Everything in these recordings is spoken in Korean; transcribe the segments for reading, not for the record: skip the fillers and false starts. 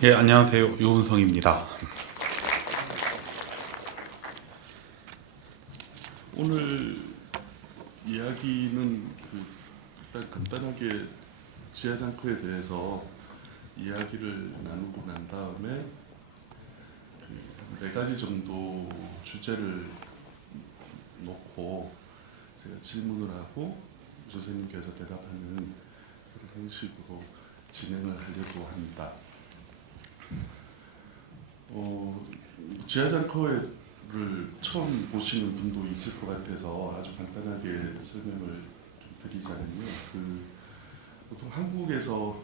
예, 안녕하세요. 유은성입니다. 오늘 이야기는 일단 간단하게 지하장터에 대해서 이야기를 나누고 난 다음에 네 가지 정도 주제를 놓고 제가 질문을 하고 선생님께서 대답하는 그런 형식으로 진행을 하려고 합니다. 지하장터를 처음 보시는 분도 있을 것 같아서 아주 간단하게 설명을 좀 드리자면요. 보통 한국에서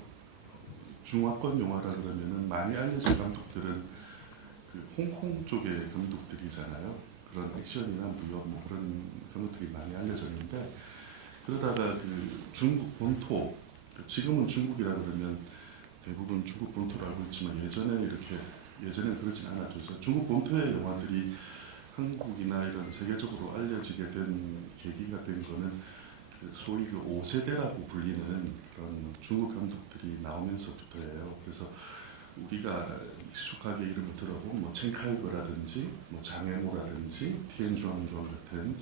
중화권 영화라 그러면은 많이 알려진 감독들은 홍콩 쪽의 감독들이잖아요. 그런 액션이나 무협 뭐 그런 감독들이 많이 알려져 있는데 그러다가 중국 본토, 지금은 중국이라 그러면 대부분 중국 본토로 알고 있지만 예전에는 그렇진 않았죠. 중국 본토의 영화들이 한국이나 이런 세계적으로 알려지게 된 계기가 된 거는 소위 5세대라고 불리는 그런 중국 감독들이 나오면서부터예요. 그래서 우리가 익숙하게 이름을 들어본 뭐 첸카이거라든지 뭐 장애모라든지 티엔주앙주앙 같은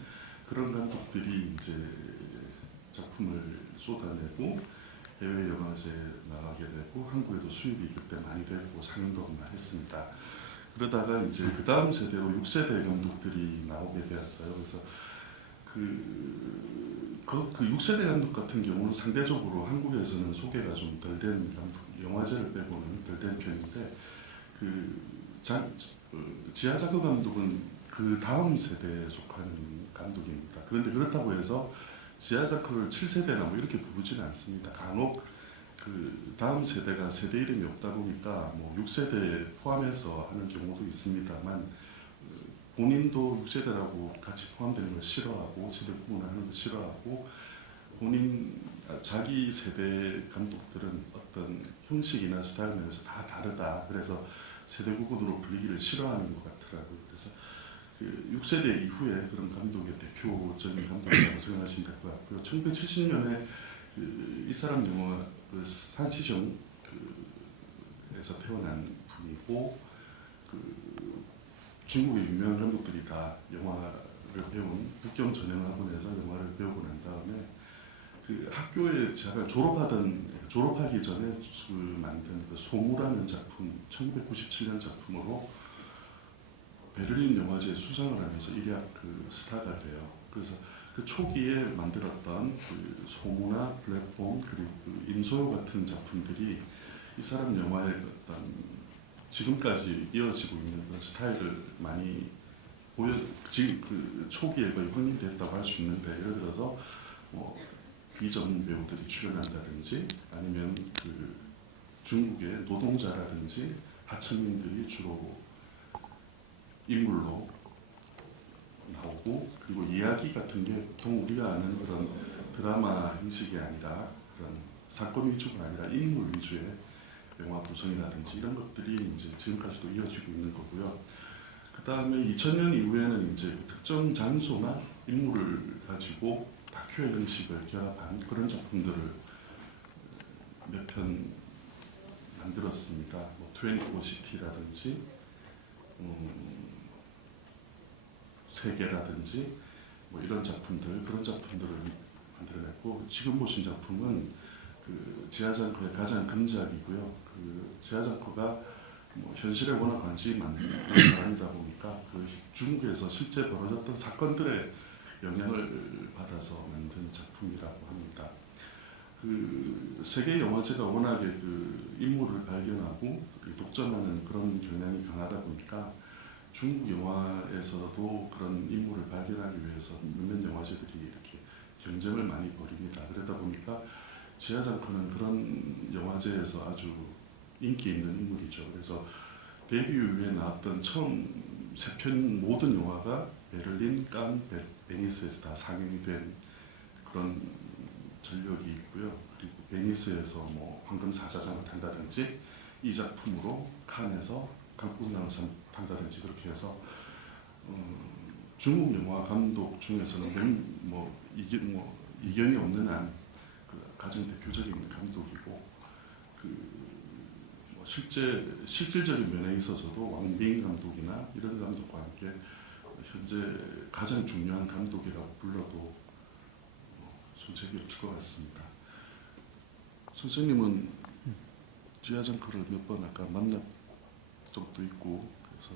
그런 감독들이 이제 작품을 쏟아내고 해외 영화제에 나가게 되고 한국에도 수입이 그때 많이 되고 상영도 많이 했습니다. 그러다가 이제 그 다음 세대로 6세대 감독들이 나오게 되었어요. 그래서 그 6세대 감독 같은 경우는 상대적으로 한국에서는 소개가 좀 덜 된 감독, 영화제를 빼고는 덜 된 편인데 지하자그 감독은 그 다음 세대에 속하는 감독입니다. 그런데 그렇다고 해서 지하자크를 7세대나 뭐 이렇게 부르지는 않습니다. 간혹 그 다음 세대가 세대 이름이 없다 보니까 뭐 6세대 포함해서 하는 경우도 있습니다만 본인도 6세대라고 같이 포함되는 걸 싫어하고 세대 구분하는 걸 싫어하고 자기 세대 감독들은 어떤 형식이나 스타일 면에서 다 다르다. 그래서 세대 구분으로 불리기를 싫어하는 것 같더라고요. 그래서 6세대 이후에 그런 감독의 대표적인 감독이라고 생각하시면 될 것 같고요. 1970년에 이 사람 영화 산시정에서 태어난 분이고 중국의 유명한 감독들이 다 영화를 배운 북경 전형학원에서 영화를 배우고 난 다음에 학교에 제가 졸업하기 전에 만든 소무라는 작품 1997년 작품으로 베를린 영화제에서 수상을 하면서 일약 스타가 돼요. 그래서 그 초기에 만들었던 소무나 플랫폼 그리고 임소요 같은 작품들이 이 사람 영화의 어떤 지금까지 이어지고 있는 그런 스타일을 많이 지금 초기에 거의 확립됐다고 할 수 있는데 예를 들어서 뭐 비전 배우들이 출연한다든지 아니면 중국의 노동자라든지 하층민들이 주로 인물로 나오고 그리고 이야기 같은 게 보통 우리가 아는 그런 드라마 형식이 아니라 그런 사건 위주가 아니라 인물 위주의 영화 구성이라든지 이런 것들이 이제 지금까지도 이어지고 있는 거고요. 그 다음에 2000년 이후에는 이제 특정 장소나 인물을 가지고 다큐의 형식을 결합한 그런 작품들을 몇 편 만들었습니다. 뭐 24시티라든지 세계라든지 뭐 이런 그런 작품들을 만들어냈고 지금 보신 작품은 지하장커의 가장 근작이고요. 지하장커가 뭐 현실에 워낙 관심이 많은 사람이다 보니까 중국에서 실제 벌어졌던 사건들의 영향을 받아서 만든 작품이라고 합니다. 세계 영화제가 워낙에 인물을 발견하고 독점하는 그런 경향이 강하다 보니까 중국 영화에서도 그런 인물을 발견하기 위해서 몇몇 영화제들이 이렇게 경쟁을 많이 벌입니다. 그러다 보니까 지하장커는 그런 영화제에서 아주 인기 있는 인물이죠. 그래서 데뷔 이후에 나왔던 처음 세 편 모든 영화가 베를린, 칸, 베니스에서 다 상영이 된 그런 전력이 있고요. 그리고 베니스에서 뭐 황금 사자상을 탄다든지 이 작품으로 칸에서 강국영상을 탄다든지 그렇게 해서 중국 영화 감독 중에서는 이견이 없는 한 가장 대표적인 감독이고 실질적인 면에 있어서도 왕빙 감독이나 이런 감독과 함께 현재 가장 중요한 감독이라고 불러도 손색이 없을 것 같습니다. 선생님은 지하장커를 몇 번 아까 만난 적도 있고 그래서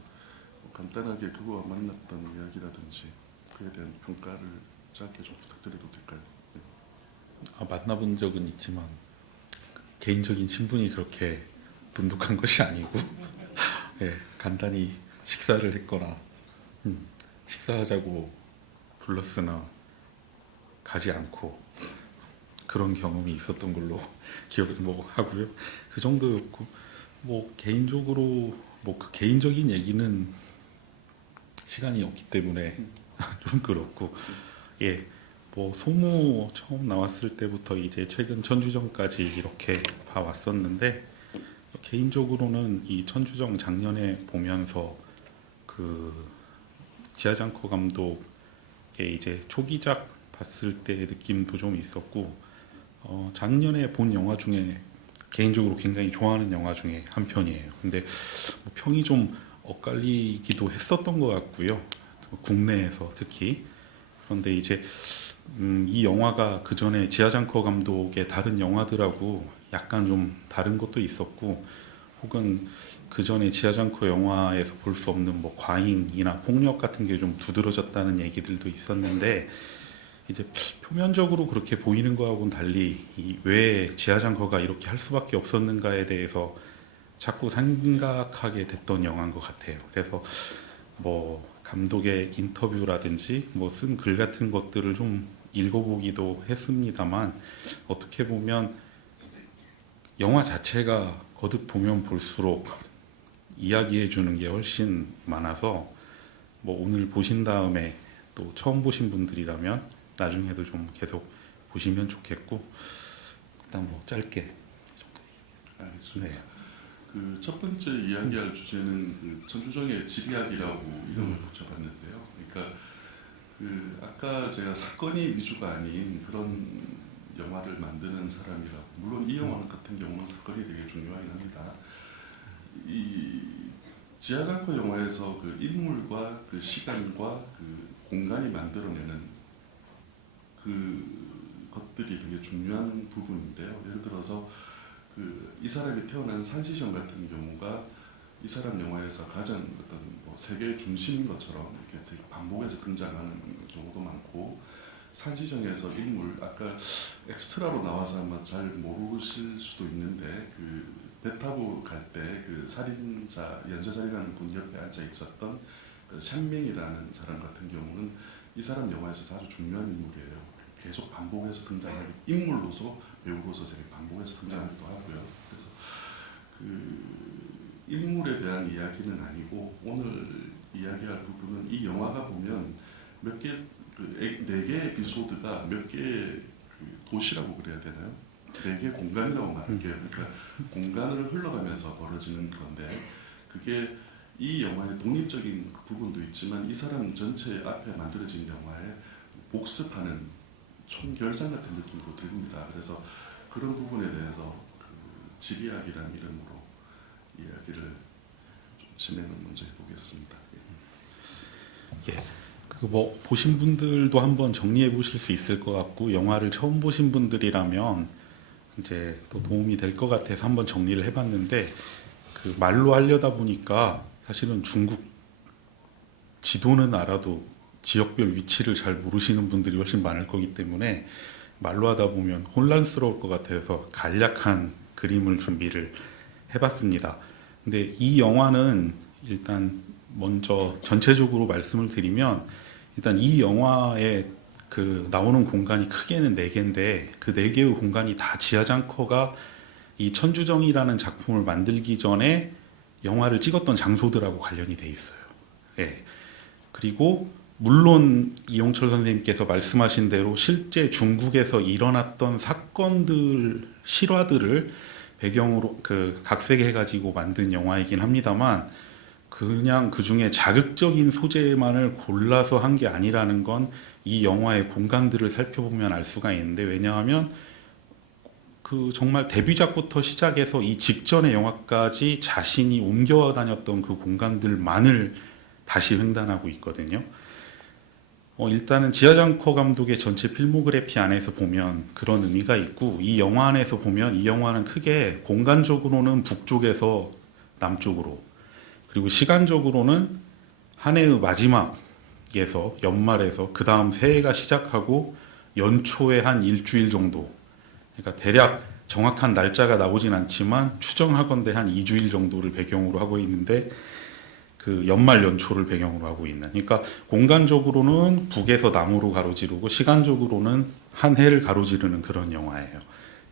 간단하게 그거와 만났던 이야기라든지 그에 대한 평가를 짧게 좀 부탁드려도 될까요? 네. 만나본 적은 있지만 개인적인 친분이 그렇게 돈독한 것이 아니고 예, 간단히 식사를 했거나 식사하자고 불렀으나 가지 않고 그런 경험이 있었던 걸로 기억을 하고요. 그 정도였고 개인적으로 그 개인적인 얘기는 시간이 없기 때문에 좀 그렇고 소무 처음 나왔을 때부터 이제 최근 천주정까지 이렇게 봐왔었는데 개인적으로는 이 천주정 작년에 보면서 그 지하장커 감독의 이제 초기작 봤을 때 느낌도 좀 있었고 작년에 본 영화 중에 개인적으로 굉장히 좋아하는 영화 중에 한 편이에요. 근데 평이 좀 엇갈리기도 했었던 것 같고요. 국내에서 특히. 그런데 이제 이 영화가 그 전에 지하장커 감독의 다른 영화들하고 약간 좀 다른 것도 있었고, 혹은 그 전에 지하장커 영화에서 볼 수 없는 과잉이나 폭력 같은 게 좀 두드러졌다는 얘기들도 있었는데, 이제 표면적으로 그렇게 보이는 거하고는 달리 왜 지하장커가 이렇게 할 수밖에 없었는가에 대해서 자꾸 생각하게 됐던 영화인 것 같아요. 그래서 감독의 인터뷰라든지 쓴 글 같은 것들을 좀 읽어보기도 했습니다만, 어떻게 보면 영화 자체가 거듭 보면 볼수록 이야기해 주는 게 훨씬 많아서 오늘 보신 다음에 또 처음 보신 분들이라면 나중에도 좀 계속 보시면 좋겠고, 일단 짧게. 알겠습니다. 네. 그 첫 번째 이야기할 주제는 그 천주정의 지리학이라고 이름을 붙여봤는데요. 그러니까 아까 제가 사건이 위주가 아닌 그런 영화를 만드는 사람이라고. 물론 이 영화 같은 경우는 사건이 되게 중요하긴 합니다. 이 지하장커 영화에서 그 인물과 그 시간과 그 공간이 만들어내는 그 것들이 되게 중요한 부분인데요. 예를 들어서 이 사람이 태어난 산시정 같은 경우가 이 사람 영화에서 가장 어떤 세계의 중심인 것처럼 이렇게 되게 반복해서 등장하는 경우도 많고, 산시정에서 인물, 아까 엑스트라로 나와서 아마 잘 모르실 수도 있는데 베타부 갈 때 살인자, 연쇄살인하는 분 옆에 앉아 있었던 샹밍이라는 사람 같은 경우는 이 사람 영화에서 아주 중요한 인물이에요. 계속 반복해서 등장하는 인물로서, 배우로서 되게 반복해서 등장하기도 하고요. 그래서 인물에 대한 이야기는 아니고, 오늘 이야기할 부분은 이 영화가 보면 네 개의 에피소드가 몇 개의 도시라고 그래야 되나요? 네 개의 공간이라고 말할게요. 그러니까 공간을 흘러가면서 벌어지는 건데, 그게 이 영화의 독립적인 부분도 있지만 이 사람 전체 앞에 만들어진 영화에 복습하는 총결산 같은 느낌도 듭니다. 그래서 그런 부분에 대해서 지리학이라는 이름으로 이야기를 좀 진행을 먼저 해보겠습니다. 보신 분들도 한번 정리해 보실 수 있을 것 같고, 영화를 처음 보신 분들이라면 이제 또 도움이 될 것 같아서 한번 정리를 해봤는데, 말로 하려다 보니까 사실은 중국 지도는 알아도 지역별 위치를 잘 모르시는 분들이 훨씬 많을 거기 때문에 말로 하다 보면 혼란스러울 것 같아서 간략한 그림을 준비를 해봤습니다. 근데 이 영화는 일단 먼저 전체적으로 말씀을 드리면, 일단 이 영화에 나오는 공간이 크게는 4개인데 그 4개의 공간이 다 지하장커가 이 천주정이라는 작품을 만들기 전에 영화를 찍었던 장소들하고 관련이 돼 있어요. 그리고 물론 이용철 선생님께서 말씀하신 대로 실제 중국에서 일어났던 사건들, 실화들을 배경으로 각색해가지고 만든 영화이긴 합니다만, 그냥 그 중에 자극적인 소재만을 골라서 한 게 아니라는 건 이 영화의 공간들을 살펴보면 알 수가 있는데, 왜냐하면 그 정말 데뷔작부터 시작해서 이 직전의 영화까지 자신이 옮겨 다녔던 그 공간들만을 다시 횡단하고 있거든요. 일단은 지하장커 감독의 전체 필모그래피 안에서 보면 그런 의미가 있고, 이 영화 안에서 보면 이 영화는 크게 공간적으로는 북쪽에서 남쪽으로, 그리고 시간적으로는 한 해의 마지막에서 연말에서 그 다음 새해가 시작하고 연초에 한 일주일 정도, 그러니까 대략 정확한 날짜가 나오진 않지만 추정하건대 한 2주일 정도를 배경으로 하고 있는데, 그 연말 연초를 배경으로 하고 있는, 그러니까 공간적으로는 북에서 남으로 가로지르고 시간적으로는 한 해를 가로지르는 그런 영화예요.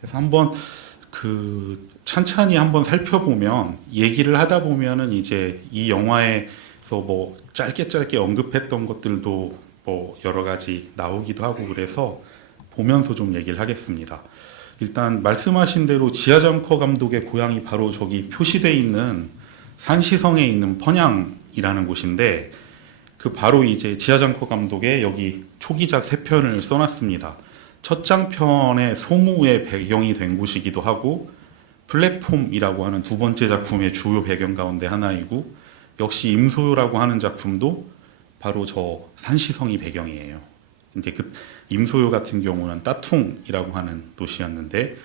그래서 한번 그 찬찬히 한번 살펴보면, 얘기를 하다 보면은 이제 이 영화에서 뭐 짧게 언급했던 것들도 뭐 여러 가지 나오기도 하고, 그래서 보면서 좀 얘기를 하겠습니다. 일단 말씀하신 대로 지하장커 감독의 고향이 바로 저기 표시되어 있는 산시성에 있는 펀양이라는 곳인데, 그 바로 이제 지하장커 감독의 여기 초기작 3편을 써놨습니다. 첫 장편의 소무의 배경이 된 곳이기도 하고, 플랫폼이라고 하는 두 번째 작품의 주요 배경 가운데 하나이고, 역시 임소요라고 하는 작품도 바로 저 산시성이 배경이에요. 이제 그 임소요 같은 경우는 따퉁이라고 하는 도시였는데,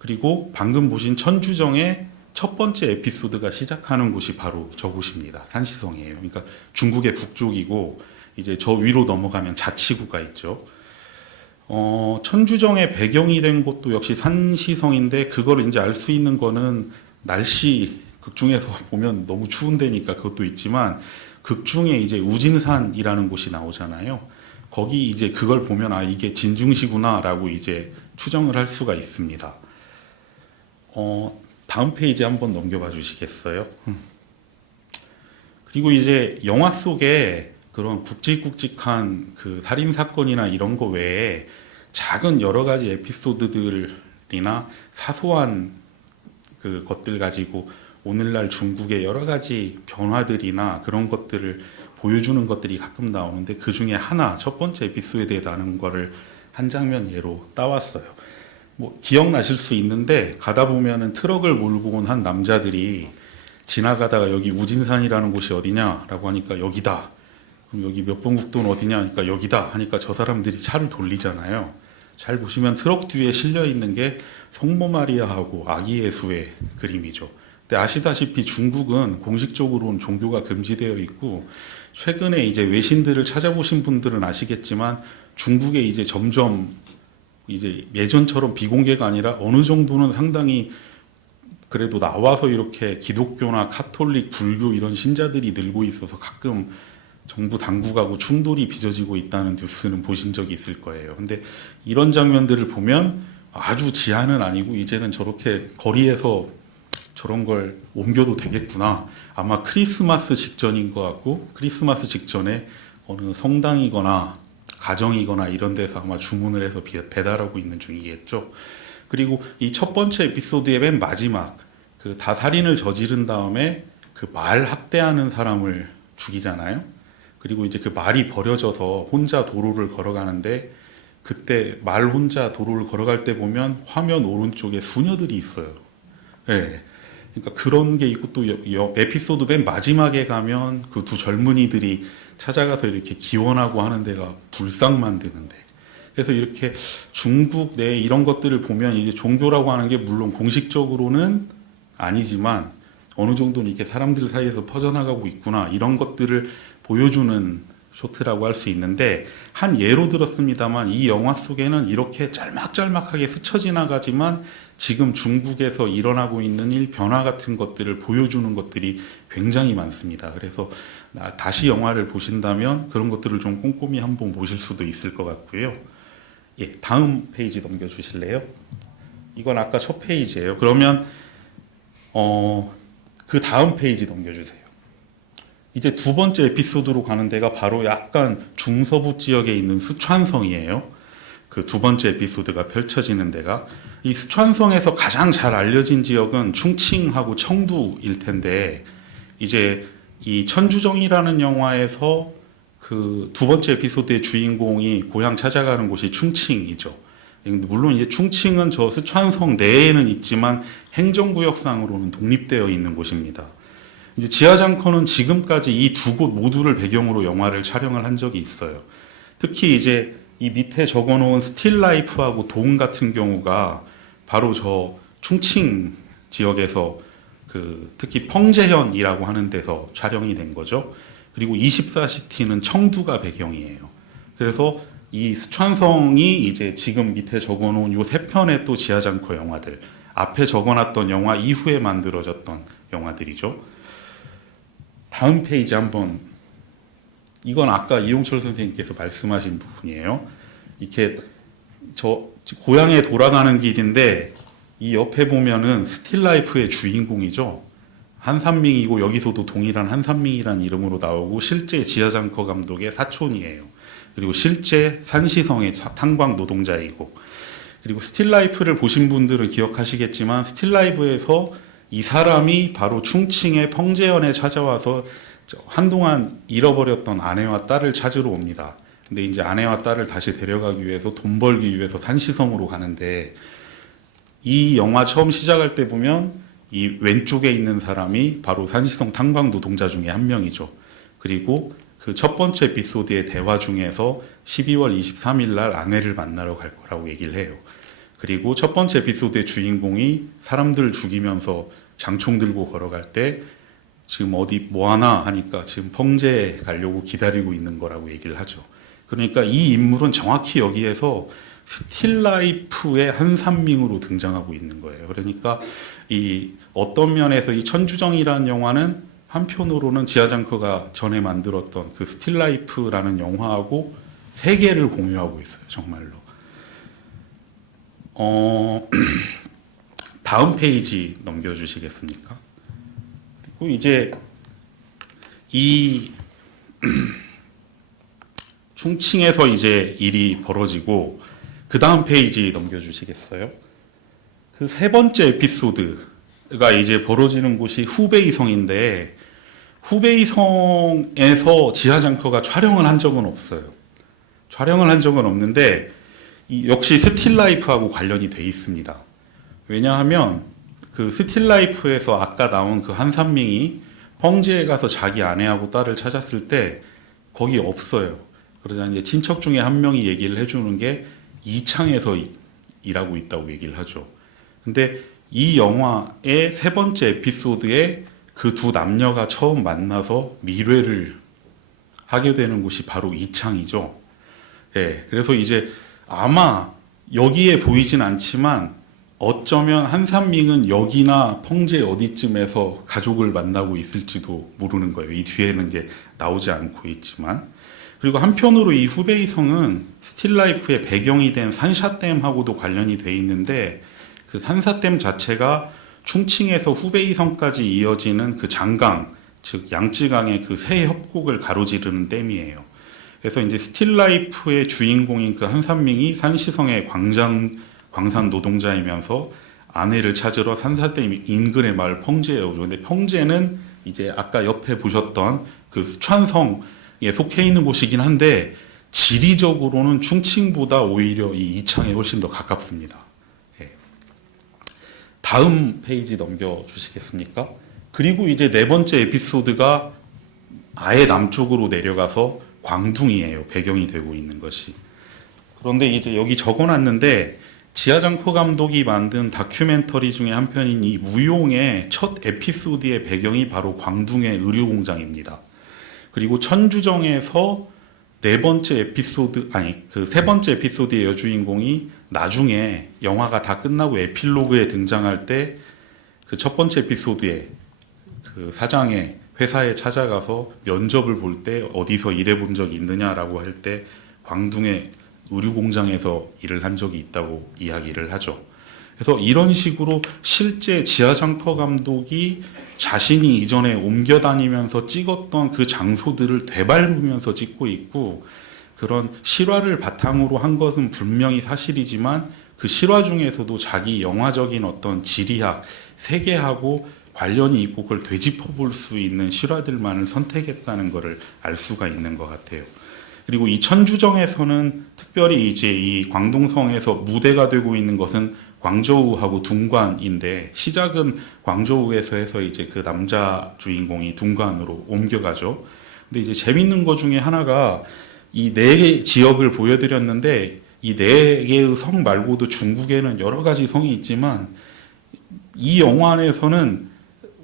그리고 방금 보신 천주정의 첫 번째 에피소드가 시작하는 곳이 바로 저곳입니다. 산시성이에요. 그러니까 중국의 북쪽이고, 이제 저 위로 넘어가면 자치구가 있죠. 천주정의 배경이 된 곳도 역시 산시성인데, 그걸 이제 알 수 있는 거는 날씨, 극 중에서 보면 너무 추운 데니까 그것도 있지만, 극 중에 이제 우진산이라는 곳이 나오잖아요. 거기 이제 그걸 보면 아, 이게 진중시구나라고 이제 추정을 할 수가 있습니다. 다음 페이지 한번 넘겨봐 주시겠어요? 그리고 이제 영화 속에 그런 굵직굵직한 그 살인 사건이나 이런 거 외에 작은 여러 가지 에피소드들이나 사소한 그 것들 가지고 오늘날 중국의 여러 가지 변화들이나 그런 것들을 보여주는 것들이 가끔 나오는데, 그 중에 하나, 첫 번째 에피소드에 나는 거를 한 장면 예로 따왔어요. 뭐 기억나실 수 있는데, 가다 보면은 트럭을 몰고 온 한 남자들이 지나가다가 여기 우진산이라는 곳이 어디냐라고 하니까 여기다. 그럼 여기 몇 번 국도는 어디냐 하니까 여기다 하니까 저 사람들이 차를 돌리잖아요. 잘 보시면 트럭 뒤에 실려 있는 게 성모 마리아하고 아기 예수의 그림이죠. 근데 아시다시피 중국은 공식적으로는 종교가 금지되어 있고, 최근에 이제 외신들을 찾아보신 분들은 아시겠지만 중국에 이제 점점 이제 예전처럼 비공개가 아니라 어느 정도는 상당히 그래도 나와서 이렇게 기독교나 카톨릭, 불교 이런 신자들이 늘고 있어서 가끔 정부 당국하고 충돌이 빚어지고 있다는 뉴스는 보신 적이 있을 거예요. 근데 이런 장면들을 보면 아주 지하는 아니고 이제는 저렇게 거리에서 저런 걸 옮겨도 되겠구나. 아마 크리스마스 직전인 것 같고, 크리스마스 직전에 어느 성당이거나 가정이거나 이런 데서 아마 주문을 해서 배달하고 있는 중이겠죠. 그리고 이 첫 번째 에피소드의 맨 마지막, 그 다 살인을 저지른 다음에 그 말 학대하는 사람을 죽이잖아요. 그리고 이제 그 말이 버려져서 혼자 도로를 걸어가는데, 그때 말 혼자 도로를 걸어갈 때 보면 화면 오른쪽에 수녀들이 있어요. 네. 그러니까 그런 게 있고, 또 에피소드 맨 마지막에 가면 그 두 젊은이들이 찾아가서 이렇게 기원하고 하는 데가 불상 만드는데, 그래서 이렇게 중국 내 이런 것들을 보면 이게 종교라고 하는 게 물론 공식적으로는 아니지만 어느 정도는 이렇게 사람들 사이에서 퍼져나가고 있구나, 이런 것들을 보여주는 쇼트라고 할 수 있는데, 한 예로 들었습니다만 이 영화 속에는 이렇게 짤막짤막하게 스쳐 지나가지만 지금 중국에서 일어나고 있는 일, 변화 같은 것들을 보여주는 것들이 굉장히 많습니다. 그래서 다시 영화를 보신다면 그런 것들을 좀 꼼꼼히 한번 보실 수도 있을 것 같고요. 예, 다음 페이지 넘겨주실래요? 이건 아까 첫 페이지예요. 그러면 그 다음 페이지 넘겨주세요. 이제 두 번째 에피소드로 가는 데가 바로 약간 중서부 지역에 있는 스촨성이에요. 그 두 번째 에피소드가 펼쳐지는 데가, 이 스촨성에서 가장 잘 알려진 지역은 충칭하고 청두일 텐데, 이제 이 천주정이라는 영화에서 그 두 번째 에피소드의 주인공이 고향 찾아가는 곳이 충칭이죠. 물론 이제 충칭은 저 스촨성 내에는 있지만 행정구역상으로는 독립되어 있는 곳입니다. 이제 지하장커는 지금까지 이 두 곳 모두를 배경으로 영화를 촬영을 한 적이 있어요. 특히 이제 이 밑에 적어놓은 스틸라이프하고 도움 같은 경우가 바로 저 충칭 지역에서 그 특히 펑제현이라고 하는 데서 촬영이 된 거죠. 그리고 24시티는 청두가 배경이에요. 그래서 이 스촨성이 이제 지금 밑에 적어놓은 요 세 편의 또 지하장커 영화들, 앞에 적어놨던 영화 이후에 만들어졌던 영화들이죠. 다음 페이지 한번, 이건 아까 이용철 선생님께서 말씀하신 부분이에요. 이렇게 저 고향에 돌아가는 길인데 이 옆에 보면은 스틸라이프의 주인공이죠. 한산밍이고 여기서도 동일한 한산밍이라는 이름으로 나오고 실제 지하장커 감독의 사촌이에요. 그리고 실제 산시성의 탄광 노동자이고, 그리고 스틸라이프를 보신 분들은 기억하시겠지만 스틸라이프에서 이 사람이 바로 충칭의 펑제현에 찾아와서 한동안 잃어버렸던 아내와 딸을 찾으러 옵니다. 근데 이제 아내와 딸을 다시 데려가기 위해서 돈 벌기 위해서 산시성으로 가는데, 이 영화 처음 시작할 때 보면 이 왼쪽에 있는 사람이 바로 산시성 탄광 노동자 중에 한 명이죠. 그리고 그 첫 번째 에피소드의 대화 중에서 12월 23일 날 아내를 만나러 갈 거라고 얘기를 해요. 그리고 첫 번째 에피소드의 주인공이 사람들 죽이면서 장총 들고 걸어갈 때 지금 어디 뭐 하나 하니까 지금 펑제에 가려고 기다리고 있는 거라고 얘기를 하죠. 그러니까 이 인물은 정확히 여기에서 스틸라이프의 한산밍으로 등장하고 있는 거예요. 그러니까 이 어떤 면에서 이 천주정이라는 영화는 한편으로는 지하장커가 전에 만들었던 그 스틸라이프라는 영화하고 세계를 공유하고 있어요. 정말로. 다음 페이지 넘겨주시겠습니까? 그리고 이제 이 충칭에서 이제 일이 벌어지고 그 다음 페이지 넘겨주시겠어요? 그 세 번째 에피소드가 이제 벌어지는 곳이 후베이성인데, 후베이성에서 지하장커가 촬영을 한 적은 없어요. 촬영을 한 적은 없는데 역시 스틸라이프하고 관련이 돼 있습니다. 왜냐하면 그 스틸라이프에서 아까 나온 그 한산밍이 펑제에 가서 자기 아내하고 딸을 찾았을 때 거기 없어요. 그러자 이제 친척 중에 한 명이 얘기를 해주는 게 이창에서 일하고 있다고 얘기를 하죠. 근데 이 영화의 세 번째 에피소드에 그 두 남녀가 처음 만나서 밀회를 하게 되는 곳이 바로 이창이죠. 예, 그래서 이제 아마 여기에 보이진 않지만 어쩌면 한산밍은 여기나 펑제 어디쯤에서 가족을 만나고 있을지도 모르는 거예요. 이 뒤에는 이제 나오지 않고 있지만. 그리고 한편으로 이 후베이성은 스틸라이프의 배경이 된 산샤댐하고도 관련이 돼 있는데, 그 산사댐 자체가 충칭에서 후베이성까지 이어지는 그 장강, 즉 양쯔강의 그 세 협곡을 가로지르는 댐이에요. 그래서 이제 스틸라이프의 주인공인 그 한산밍이 산시성의 광산 노동자이면서 아내를 찾으러 산사댐 인근의 마을 펑제에 오죠. 근데 펑제는 이제 아까 옆에 보셨던 그 스촨성에 속해 있는 곳이긴 한데 지리적으로는 충칭보다 오히려 이 이창에 훨씬 더 가깝습니다. 예. 다음 페이지 넘겨주시겠습니까? 그리고 이제 네 번째 에피소드가 아예 남쪽으로 내려가서 광둥이에요. 배경이 되고 있는 것이. 그런데 이제 여기 적어놨는데 지하장커 감독이 만든 다큐멘터리 중에 한 편인 이 무용의 첫 에피소드의 배경이 바로 광둥의 의류공장입니다. 그리고 천주정에서 네 번째 에피소드, 아니 그 세 번째 에피소드의 여주인공이 나중에 영화가 다 끝나고 에필로그에 등장할 때 그 첫 번째 에피소드에 그 사장의 회사에 찾아가서 면접을 볼 때 어디서 일해본 적이 있느냐라고 할 때 광둥의 의류공장에서 일을 한 적이 있다고 이야기를 하죠. 그래서 이런 식으로 실제 지하장커 감독이 자신이 이전에 옮겨 다니면서 찍었던 그 장소들을 되밟으면서 찍고 있고, 그런 실화를 바탕으로 한 것은 분명히 사실이지만 그 실화 중에서도 자기 영화적인 어떤 지리학, 세계하고 관련이 있고 그걸 되짚어 볼 수 있는 실화들만을 선택했다는 것을 알 수가 있는 것 같아요. 그리고 이 천주정에서는 특별히 이제 이 광동성에서 무대가 되고 있는 것은 광저우하고 둥관인데 시작은 광저우에서 해서 이제 그 남자 주인공이 둥관으로 옮겨가죠. 근데 이제 재밌는 것 중에 하나가 이 네 지역을 보여드렸는데 이 네 개의 성 말고도 중국에는 여러 가지 성이 있지만 이 영화 안에서는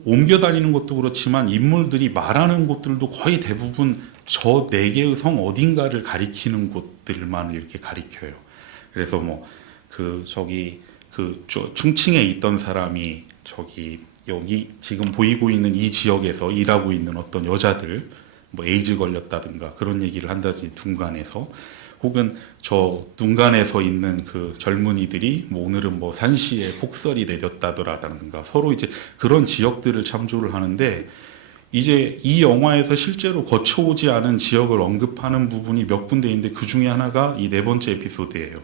옮겨 다니는 것도 그렇지만 인물들이 말하는 곳들도 거의 대부분 저 네 개의 성 어딘가를 가리키는 곳들만 이렇게 가리켜요. 그래서 뭐 그 저기 그 충칭에 있던 사람이 저기 여기 지금 보이고 있는 이 지역에서 일하고 있는 어떤 여자들 뭐 에이즈 걸렸다든가 그런 얘기를 한다든지 둥간에서 혹은 저 둥간에서 있는 그 젊은이들이 뭐 오늘은 뭐 산시에 폭설이 내렸다더라든가 서로 이제 그런 지역들을 참조를 하는데 이제 이 영화에서 실제로 거쳐오지 않은 지역을 언급하는 부분이 몇 군데 있는데 그 중에 하나가 이 네 번째 에피소드예요.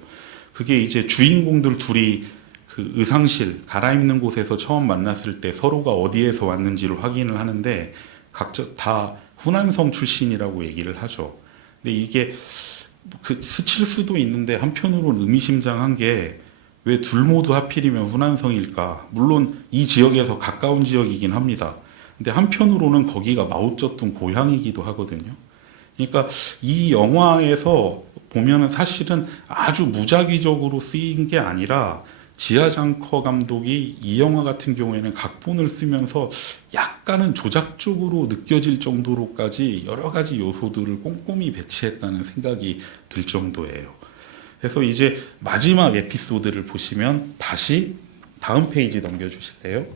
그게 이제 주인공들 둘이 그 의상실 갈아입는 곳에서 처음 만났을 때 서로가 어디에서 왔는지를 확인을 하는데 각자 다 후난성 출신이라고 얘기를 하죠. 근데 이게 그 스칠 수도 있는데 한편으로는 의미심장한 게 왜 둘 모두 하필이면 후난성일까? 물론 이 지역에서 가까운 지역이긴 합니다. 근데 한편으로는 거기가 마오쩌둥 고향이기도 하거든요. 그러니까 이 영화에서 보면은 사실은 아주 무작위적으로 쓰인 게 아니라 지하장커 감독이 이 영화 같은 경우에는 각본을 쓰면서 약간은 조작적으로 느껴질 정도로까지 여러 가지 요소들을 꼼꼼히 배치했다는 생각이 들 정도예요. 그래서 이제 마지막 에피소드를 보시면 다시 다음 페이지 넘겨주실래요?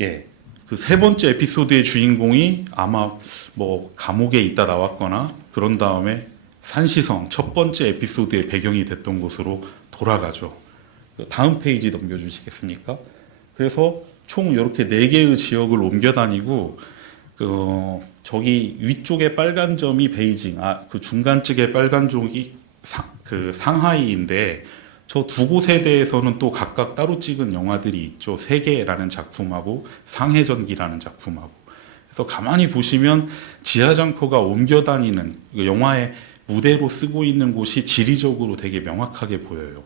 예. 그 세 번째 에피소드의 주인공이 아마 뭐 감옥에 있다 나왔거나 그런 다음에 산시성 첫 번째 에피소드의 배경이 됐던 곳으로 돌아가죠. 다음 페이지 넘겨주시겠습니까? 그래서 총 이렇게 4개의 지역을 옮겨 다니고 저기 위쪽에 빨간 점이 베이징, 그 중간쪽에 빨간 점이 그 상하이인데 저 두 곳에 대해서는 또 각각 따로 찍은 영화들이 있죠. 세계라는 작품하고 상해전기라는 작품하고. 그래서 가만히 보시면 지하장커가 옮겨 다니는 영화의 무대로 쓰고 있는 곳이 지리적으로 되게 명확하게 보여요.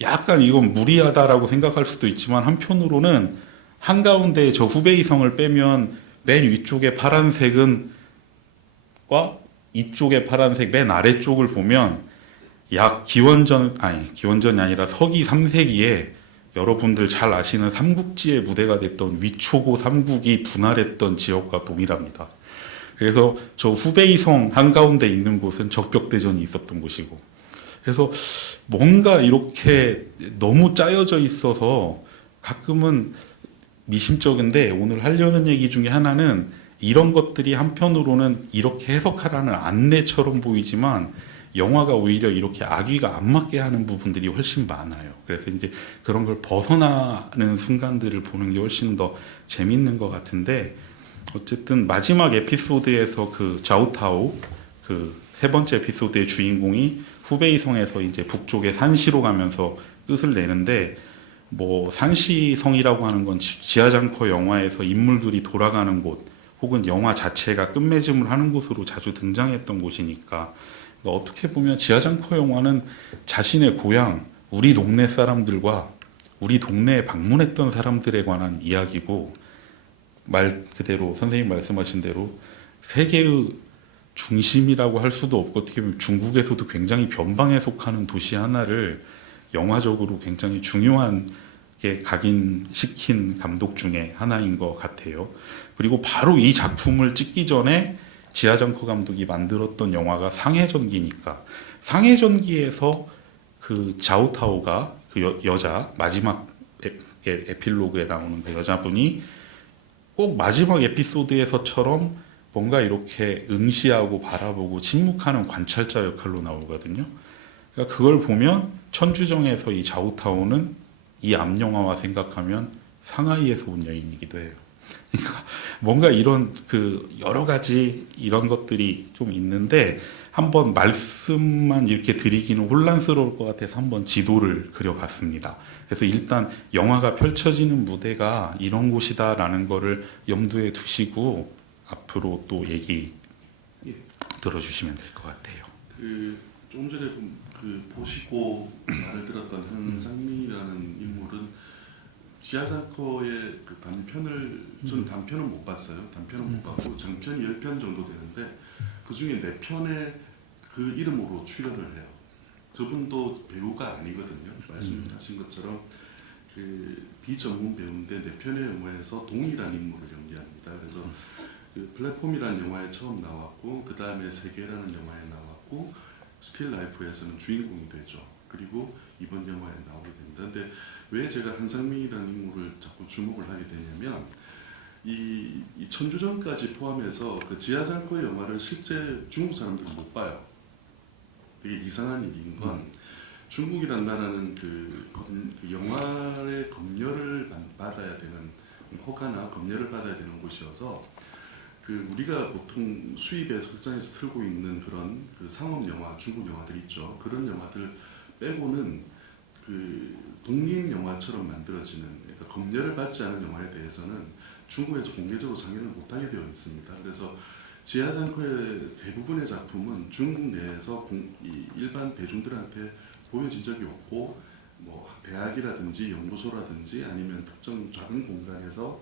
약간 이건 무리하다라고 생각할 수도 있지만 한편으로는 한가운데 저 후베이성을 빼면 맨 위쪽에 파란색은 과 이쪽에 파란색 맨 아래쪽을 보면 약 기원전이 아니라 서기 3세기에 여러분들 잘 아시는 삼국지의 무대가 됐던 위초고 삼국이 분할했던 지역과 동일합니다. 그래서 저 후베이성 한가운데 있는 곳은 적벽대전이 있었던 곳이고 그래서 뭔가 이렇게 너무 짜여져 있어서 가끔은 미심쩍은데 오늘 하려는 얘기 중에 하나는 이런 것들이 한편으로는 이렇게 해석하라는 안내처럼 보이지만 영화가 오히려 이렇게 악의가 안 맞게 하는 부분들이 훨씬 많아요. 그래서 이제 그런 걸 벗어나는 순간들을 보는 게 훨씬 더 재밌는 것 같은데 어쨌든 마지막 에피소드에서 그 자오타오 그 세 번째 에피소드의 주인공이 후베이성에서 이제 북쪽의 산시로 가면서 끝을 내는데 뭐 산시성이라고 하는 건 지하장커 영화에서 인물들이 돌아가는 곳 혹은 영화 자체가 끝맺음을 하는 곳으로 자주 등장했던 곳이니까 어떻게 보면 지하장커 영화는 자신의 고향 우리 동네 사람들과 우리 동네에 방문했던 사람들에 관한 이야기고 말 그대로 선생님 말씀하신 대로 세계의 중심이라고 할 수도 없고 어떻게 보면 중국에서도 굉장히 변방에 속하는 도시 하나를 영화적으로 굉장히 중요하게 각인시킨 감독 중에 하나인 것 같아요. 그리고 바로 이 작품을 찍기 전에 지하장커 감독이 만들었던 영화가 상해전기니까 상해전기에서 그 자오타오가 그 여자 마지막 에필로그에 나오는 그 여자분이 꼭 마지막 에피소드에서처럼 뭔가 이렇게 응시하고 바라보고 침묵하는 관찰자 역할로 나오거든요. 그러니까 그걸 보면 천주정에서 이 자오타오는 이 앞영화와 생각하면 상하이에서 온 여인이기도 해요. 그러니까 뭔가 이런 그 여러 가지 이런 것들이 좀 있는데 한번 말씀만 이렇게 드리기는 혼란스러울 것 같아서 한번 지도를 그려봤습니다. 그래서 일단 영화가 펼쳐지는 무대가 이런 곳이다라는 거를 염두에 두시고 앞으로 또 얘기하도록 들어주시면 될 것 같아요. 조금 전에 보시고 말을 들었던 한상민이라는 인물은 지하자커의 그 단편을 저는 단편은 못 봤어요. 단편은 못 봤고 장편이 10편 정도 되는데 그 중에 4편에 그 이름으로 출연을 해요. 저분도 배우가 아니거든요. 말씀하신 것처럼 그 비전문 배우인데 4편의 영화에서 동일한 인물을 연기합니다. 그래서 그 플랫폼이라는 영화에 처음 나왔고 그 다음에 세계라는 영화에 나왔고 스틸 라이프에서는 주인공이 되죠. 그리고 이번 영화에 나오게 됩니다. 근데 왜 제가 한상민이라는 인물을 자꾸 주목을 하게 되냐면 이 천주전까지 포함해서 그 지하장커 영화를 실제 중국 사람들은 못 봐요. 되게 이상한 일인 건 중국이란 나라는 그 영화의 검열을 받아야 되는 허가나 검열을 받아야 되는 곳이어서 그 우리가 보통 수입해서 극장에서 틀고 있는 그런 그 상업 영화, 중국 영화들 있죠. 그런 영화들 빼고는 그 독립 영화처럼 만들어지는, 그러니까 검열을 받지 않은 영화에 대해서는 중국에서 공개적으로 상영을 못하게 되어 있습니다. 그래서 지하장커의 대부분의 작품은 중국 내에서 일반 대중들한테 보여진 적이 없고, 뭐 대학이라든지 연구소라든지 아니면 특정 작은 공간에서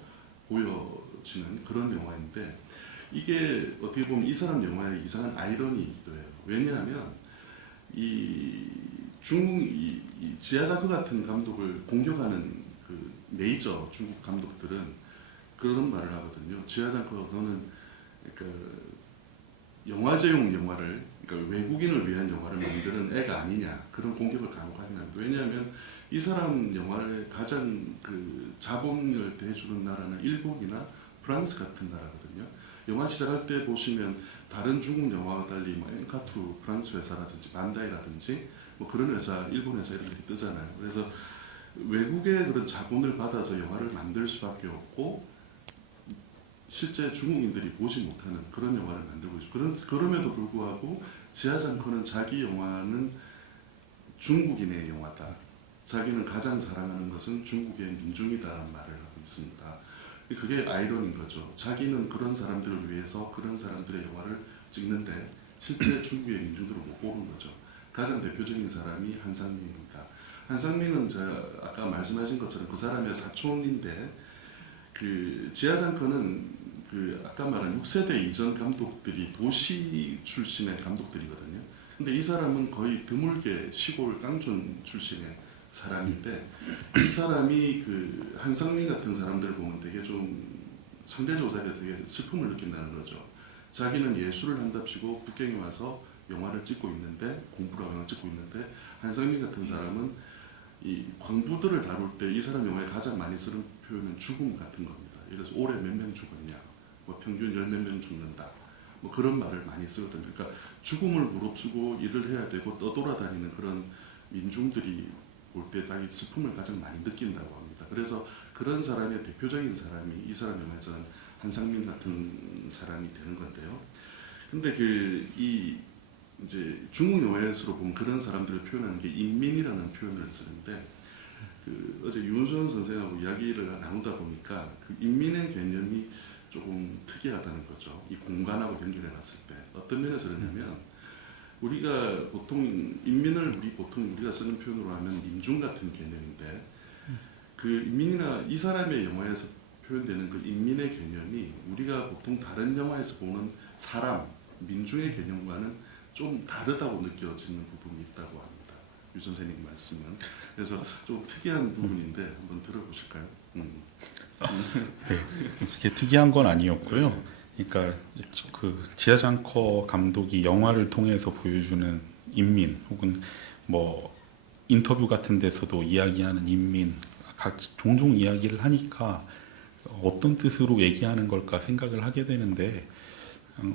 보여지는 그런 영화인데, 이게 어떻게 보면 이 사람 영화의 이상한 아이러니이기도 해요. 왜냐하면 이 중국 이 지하자크 같은 감독을 공격하는 그 메이저 중국 감독들은 그런 말을 하거든요. 지하자크 너는 그 영화제용 영화를, 그러니까 외국인을 위한 영화를 만드는 애가 아니냐, 그런 공격을 간혹 하긴 합니다. 왜냐하면 이 사람 영화를 가장 그 자본을 대주는 나라는 일본이나 프랑스 같은 나라거든요. 영화 시작할 때 보시면 다른 중국 영화와 달리 뭐 엔카투 프랑스 회사라든지 반다이라든지 뭐 그런 회사, 일본 회사 이런 게 뜨잖아요. 그래서 외국의 그런 자본을 받아서 영화를 만들 수밖에 없고 실제 중국인들이 보지 못하는 그런 영화를 만들고 있죠. 그럼에도 불구하고 지하장커는 자기 영화는 중국인의 영화다. 자기는 가장 사랑하는 것은 중국의 민중이다라는 말을 하고 있습니다. 그게 아이러니인 거죠. 자기는 그런 사람들을 위해서 그런 사람들의 영화를 찍는데 실제 중국의 민중들은 못 보는 거죠. 가장 대표적인 사람이 한상민입니다. 한상민은 제가 아까 말씀하신 것처럼 그 사람의 사촌인데, 그 지하장커는 그 아까 말한 6세대 이전 감독들이 도시 출신의 감독들이거든요. 근데 이 사람은 거의 드물게 시골 깡촌 출신의 사람인데, 이 사람이 그 한상민 같은 사람들을 보면 되게 좀 상대적으로 자기가 되게 슬픔을 느낀다는 거죠. 자기는 예술을 한답시고 북경에 와서 영화를 찍고 있는데, 공부를 하고 찍고 있는데, 한상민 같은 사람은 이 광부들을 다룰 때 이 사람 영화에 가장 많이 쓰는 표현은 죽음 같은 겁니다. 예를 들어서 올해 몇 명 죽었냐, 뭐 평균 열 몇 명 죽는다, 뭐 그런 말을 많이 쓰거든요. 그러니까 죽음을 무릅쓰고 일을 해야 되고 떠돌아다니는 그런 민중들이 볼 때 자기 슬픔을 가장 많이 느낀다고 합니다. 그래서 그런 사람의 대표적인 사람이 이 사람 영화에서는 한상민 같은 사람이 되는 건데요. 근데 이제 중국 영화에서 보면 그런 사람들을 표현하는 게 인민이라는 표현을 쓰는데, 어제 윤소영 선생하고 이야기를 나누다 보니까 그 인민의 개념이 조금 특이하다는 거죠. 이 공간하고 연결해 봤을 때 어떤 면에서 그러냐면, 우리가 보통 인민을 보통 우리가 쓰는 표현으로 하면 민중 같은 개념인데, 그 인민이나 이 사람의 영화에서 표현되는 그 인민의 개념이 우리가 보통 다른 영화에서 보는 사람, 민중의 개념과는 좀 다르다고 느껴지는 부분이 있다고 합니다. 유 선생님 말씀은. 그래서 좀 특이한 부분인데 한번 들어보실까요? 네, 그렇게 특이한 건 아니었고요. 그러니까 그 지하장커 감독이 영화를 통해서 보여주는 인민, 혹은 뭐 인터뷰 같은 데서도 이야기하는 인민, 종종 이야기를 하니까 어떤 뜻으로 얘기하는 걸까 생각을 하게 되는데,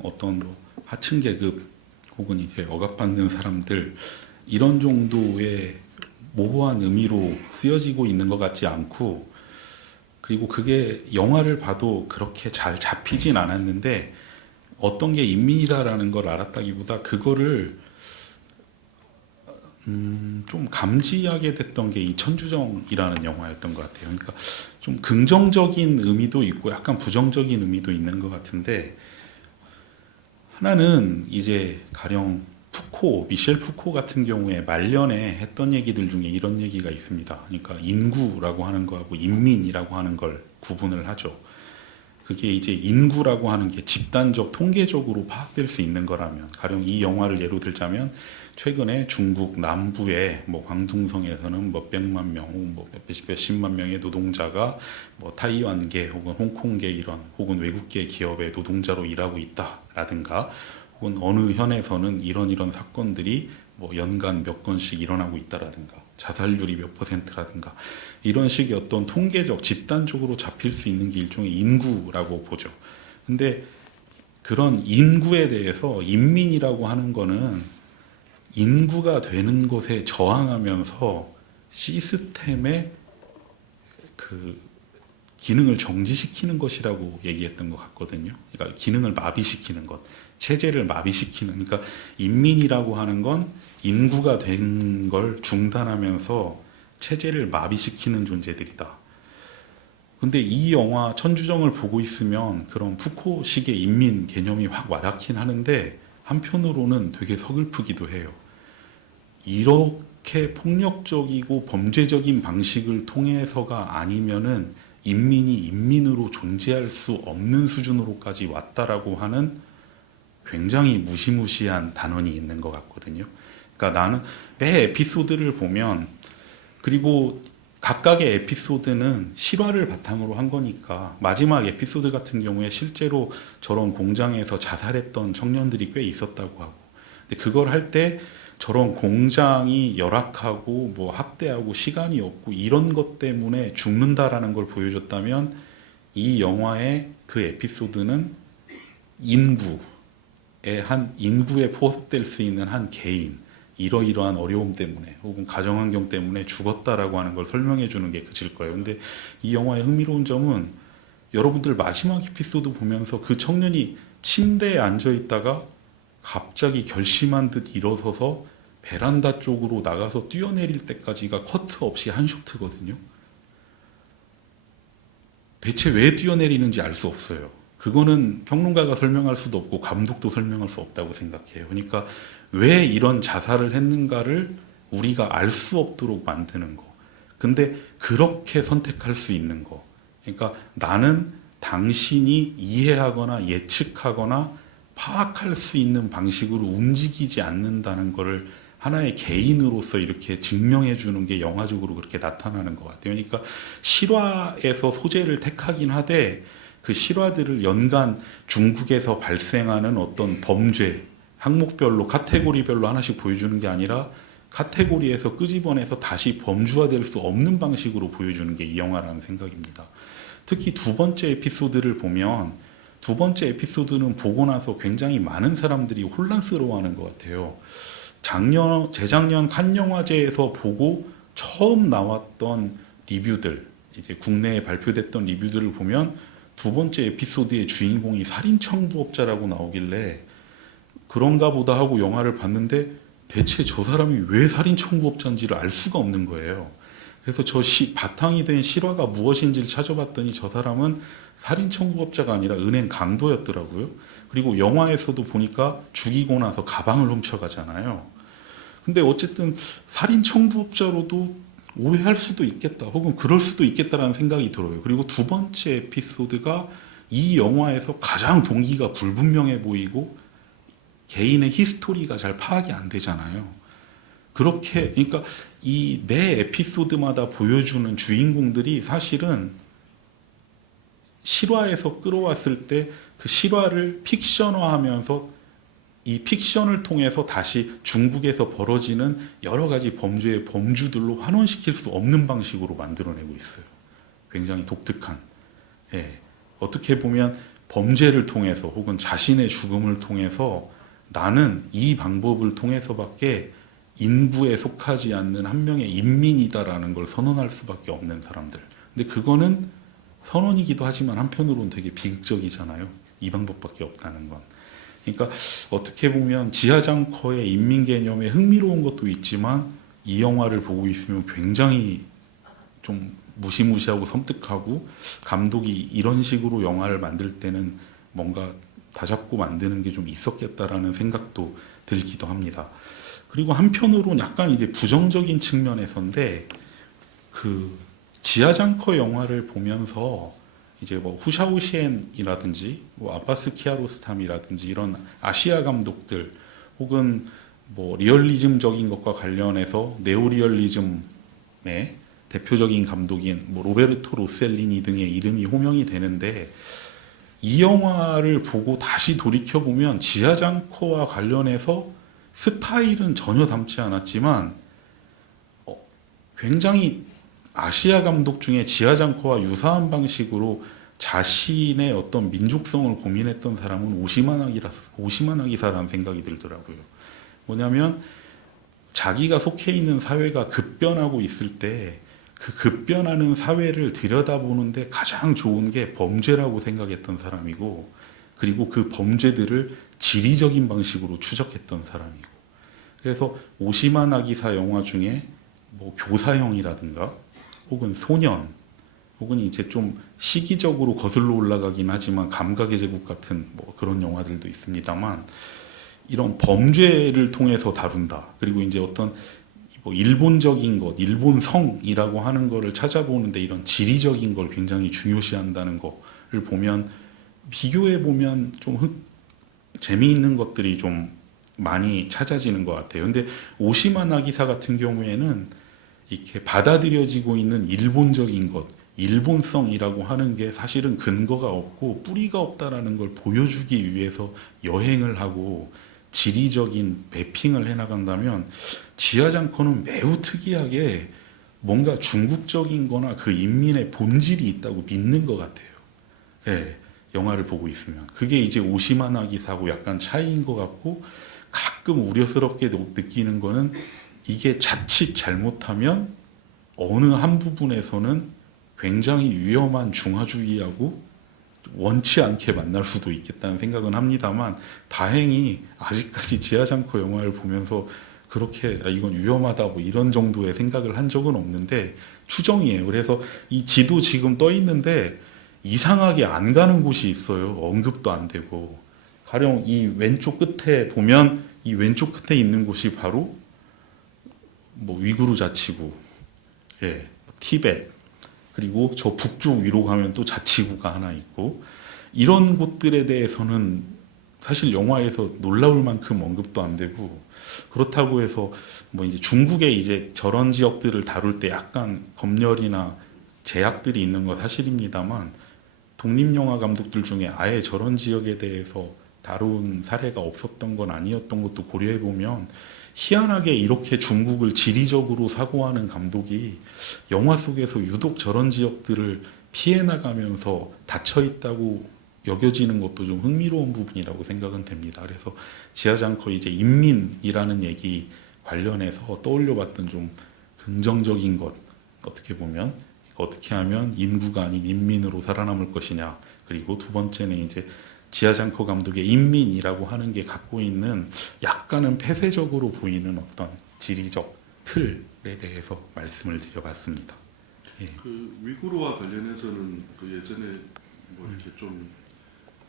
어떤 뭐 하층 계급 혹은 이제 억압받는 사람들, 이런 정도의 모호한 의미로 쓰여지고 있는 것 같지 않고, 그리고 그게 영화를 봐도 그렇게 잘 잡히진 않았는데, 어떤 게 인민이다라는 걸 알았다기보다 그거를 좀 감지하게 됐던 게 이 천주정이라는 영화였던 것 같아요. 그러니까 좀 긍정적인 의미도 있고 약간 부정적인 의미도 있는 것 같은데, 하나는 이제 가령 미셸 푸코 같은 경우에 말년에 했던 얘기들 중에 이런 얘기가 있습니다. 그러니까 인구라고 하는 거하고 인민이라고 하는 걸 구분을 하죠. 그게 이제 인구라고 하는 게 집단적 통계적으로 파악될 수 있는 거라면, 가령 이 영화를 예로 들자면 최근에 중국 남부의 뭐 광둥성에서는 뭐 백만 명 혹은 뭐 몇십만 명의 노동자가 뭐 타이완계 혹은 홍콩계 이런 혹은 외국계 기업의 노동자로 일하고 있다라든가, 혹은 어느 현에서는 이런 사건들이 뭐 연간 몇 건씩 일어나고 있다라든가, 자살률이 몇 %라든가, 이런 식의 어떤 통계적 집단적으로 잡힐 수 있는 게 일종의 인구라고 보죠. 근데 그런 인구에 대해서 인민이라고 하는 거는 인구가 되는 것에 저항하면서 시스템의 그 기능을 정지시키는 것이라고 얘기했던 것 같거든요. 그러니까 기능을 마비시키는 것, 체제를 마비시키는, 그러니까 인민이라고 하는 건 인구가 된 걸 중단하면서 체제를 마비시키는 존재들이다. 근데 이 영화 천주정을 보고 있으면 그런 푸코식의 인민 개념이 확 와닿긴 하는데, 한편으로는 되게 서글프기도 해요. 이렇게 폭력적이고 범죄적인 방식을 통해서가 아니면은 인민이 인민으로 존재할 수 없는 수준으로까지 왔다라고 하는 굉장히 무시무시한 단언이 있는 것 같거든요. 그러니까 나는 매 에피소드를 보면, 그리고 각각의 에피소드는 실화를 바탕으로 한 거니까, 마지막 에피소드 같은 경우에 실제로 저런 공장에서 자살했던 청년들이 꽤 있었다고 하고, 근데 그걸 할 때 저런 공장이 열악하고 뭐 학대하고 시간이 없고 이런 것 때문에 죽는다라는 걸 보여줬다면, 이 영화의 그 에피소드는 인구에 포섭될 수 있는 한 개인, 이러이러한 어려움 때문에 혹은 가정환경 때문에 죽었다라고 하는 걸 설명해 주는 게 그칠 거예요. 근데 이 영화의 흥미로운 점은, 여러분들 마지막 에피소드 보면서 그 청년이 침대에 앉아 있다가 갑자기 결심한 듯 일어서서 베란다 쪽으로 나가서 뛰어내릴 때까지가 커트 없이 한 쇼트거든요. 대체 왜 뛰어내리는지 알 수 없어요. 그거는 평론가가 설명할 수도 없고 감독도 설명할 수 없다고 생각해요. 그러니까 왜 이런 자살을 했는가를 우리가 알 수 없도록 만드는 거. 근데 그렇게 선택할 수 있는 거. 그러니까 나는 당신이 이해하거나 예측하거나 파악할 수 있는 방식으로 움직이지 않는다는 것을 하나의 개인으로서 이렇게 증명해 주는 게 영화적으로 그렇게 나타나는 것 같아요. 그러니까 실화에서 소재를 택하긴 하되, 그 실화들을 연간 중국에서 발생하는 어떤 범죄 항목별로 카테고리별로 하나씩 보여주는 게 아니라, 카테고리에서 끄집어내서 다시 범주화될 수 없는 방식으로 보여주는 게 이 영화라는 생각입니다. 특히 두 번째 에피소드를 보면, 두 번째 에피소드는 보고 나서 굉장히 많은 사람들이 혼란스러워하는 것 같아요. 재작년 칸 영화제에서 보고 처음 나왔던 리뷰들, 이제 국내에 발표됐던 리뷰들을 보면 두 번째 에피소드의 주인공이 살인 청부업자라고 나오길래 그런가 보다 하고 영화를 봤는데, 대체 저 사람이 왜 살인 청부업자인지를 알 수가 없는 거예요. 그래서 바탕이 된 실화가 무엇인지를 찾아봤더니 저 사람은 살인 청부업자가 아니라 은행 강도였더라고요. 그리고 영화에서도 보니까 죽이고 나서 가방을 훔쳐가잖아요. 근데 어쨌든 살인 청부업자로도 오해할 수도 있겠다, 혹은 그럴 수도 있겠다라는 생각이 들어요. 그리고 두 번째 에피소드가 이 영화에서 가장 동기가 불분명해 보이고 개인의 히스토리가 잘 파악이 안 되잖아요. 그러니까 이 매 에피소드마다 보여주는 주인공들이 사실은 실화에서 끌어왔을 때 그 실화를 픽션화하면서 이 픽션을 통해서 다시 중국에서 벌어지는 여러 가지 범죄의 범주들로 환원시킬 수 없는 방식으로 만들어내고 있어요. 굉장히 독특한. 어떻게 보면 범죄를 통해서 혹은 자신의 죽음을 통해서 나는 이 방법을 통해서밖에 인구에 속하지 않는 한 명의 인민이다라는 걸 선언할 수밖에 없는 사람들. 근데 그거는 선언이기도 하지만 한편으로는 되게 비극적이잖아요. 이 방법밖에 없다는 건. 그러니까 어떻게 보면 지하장커의 인민 개념에 흥미로운 것도 있지만, 이 영화를 보고 있으면 굉장히 좀 무시무시하고 섬뜩하고, 감독이 이런 식으로 영화를 만들 때는 뭔가 다잡고 만드는 게 좀 있었겠다라는 생각도 들기도 합니다. 그리고 한편으로는 약간 이제 부정적인 측면에서인데 그 지하장커 영화를 보면서 이제 뭐 후샤오시엔이라든지 뭐 아바스 키아로스탐이라든지 이런 아시아 감독들 혹은 뭐 리얼리즘적인 것과 관련해서 네오리얼리즘의 대표적인 감독인 뭐 로베르토 로셀리니 등의 이름이 호명이 되는데 이 영화를 보고 다시 돌이켜 보면 지하장커와 관련해서 스타일은 전혀 닮지 않았지만 굉장히 아시아 감독 중에 지하장커와 유사한 방식으로 자신의 어떤 민족성을 고민했던 사람은 오시마나기사라는 생각이 들더라고요. 뭐냐면 자기가 속해 있는 사회가 급변하고 있을 때 그 급변하는 사회를 들여다보는데 가장 좋은 게 범죄라고 생각했던 사람이고 그리고 그 범죄들을 지리적인 방식으로 추적했던 사람이고 그래서 오시마나기사 영화 중에 뭐 교사형이라든가 혹은 소년 혹은 이제 좀 시기적으로 거슬러 올라가긴 하지만 감각의 제국 같은 뭐 그런 영화들도 있습니다만 이런 범죄를 통해서 다룬다. 그리고 이제 어떤 뭐 일본적인 것, 일본성이라고 하는 거를 찾아보는데 이런 지리적인 걸 굉장히 중요시한다는 거를 보면 비교해 보면 좀 재미있는 것들이 좀 많이 찾아지는 것 같아요. 근데 오시마 나기사 같은 경우에는 이렇게 받아들여지고 있는 일본적인 것, 일본성이라고 하는 게 사실은 근거가 없고 뿌리가 없다라는 걸 보여주기 위해서 여행을 하고 지리적인 매핑을 해나간다면 지하장커는 매우 특이하게 뭔가 중국적인 거나 그 인민의 본질이 있다고 믿는 것 같아요. 예, 영화를 보고 있으면. 그게 이제 오시마 나기사하고 약간 차이인 것 같고 가끔 우려스럽게 느끼는 거는 이게 자칫 잘못하면 어느 한 부분에서는 굉장히 위험한 중화주의하고 원치 않게 만날 수도 있겠다는 생각은 합니다만 다행히 아직까지 지하장커 영화를 보면서 그렇게 이건 위험하다 뭐 이런 정도의 생각을 한 적은 없는데 추정이에요. 그래서 이 지도 지금 떠 있는데 이상하게 안 가는 곳이 있어요. 언급도 안 되고 가령 이 왼쪽 끝에 보면 이 왼쪽 끝에 있는 곳이 바로 뭐 위구르 자치구, 예, 티벳 그리고 저 북쪽 위로 가면 또 자치구가 하나 있고 이런 곳들에 대해서는 사실 영화에서 놀라울 만큼 언급도 안 되고 그렇다고 해서 뭐 이제 중국의 이제 저런 지역들을 다룰 때 약간 검열이나 제약들이 있는 건 사실입니다만 독립영화 감독들 중에 아예 저런 지역에 대해서 다룬 사례가 없었던 건 아니었던 것도 고려해 보면 희한하게 이렇게 중국을 지리적으로 사고하는 감독이 영화 속에서 유독 저런 지역들을 피해 나가면서 닫혀 있다고 여겨지는 것도 좀 흥미로운 부분이라고 생각은 됩니다. 그래서 지하장커 이제 인민이라는 얘기 관련해서 떠올려봤던 좀 긍정적인 것 어떻게 보면 어떻게 하면 인구가 아닌 인민으로 살아남을 것이냐 그리고 두 번째는 이제 지하장커 감독의 인민이라고 하는 게 갖고 있는 약간은 폐쇄적으로 보이는 어떤 지리적 틀에 대해서 말씀을 드려봤습니다. 예. 그 위구르와 관련해서는 그 예전에 뭐 이렇게 좀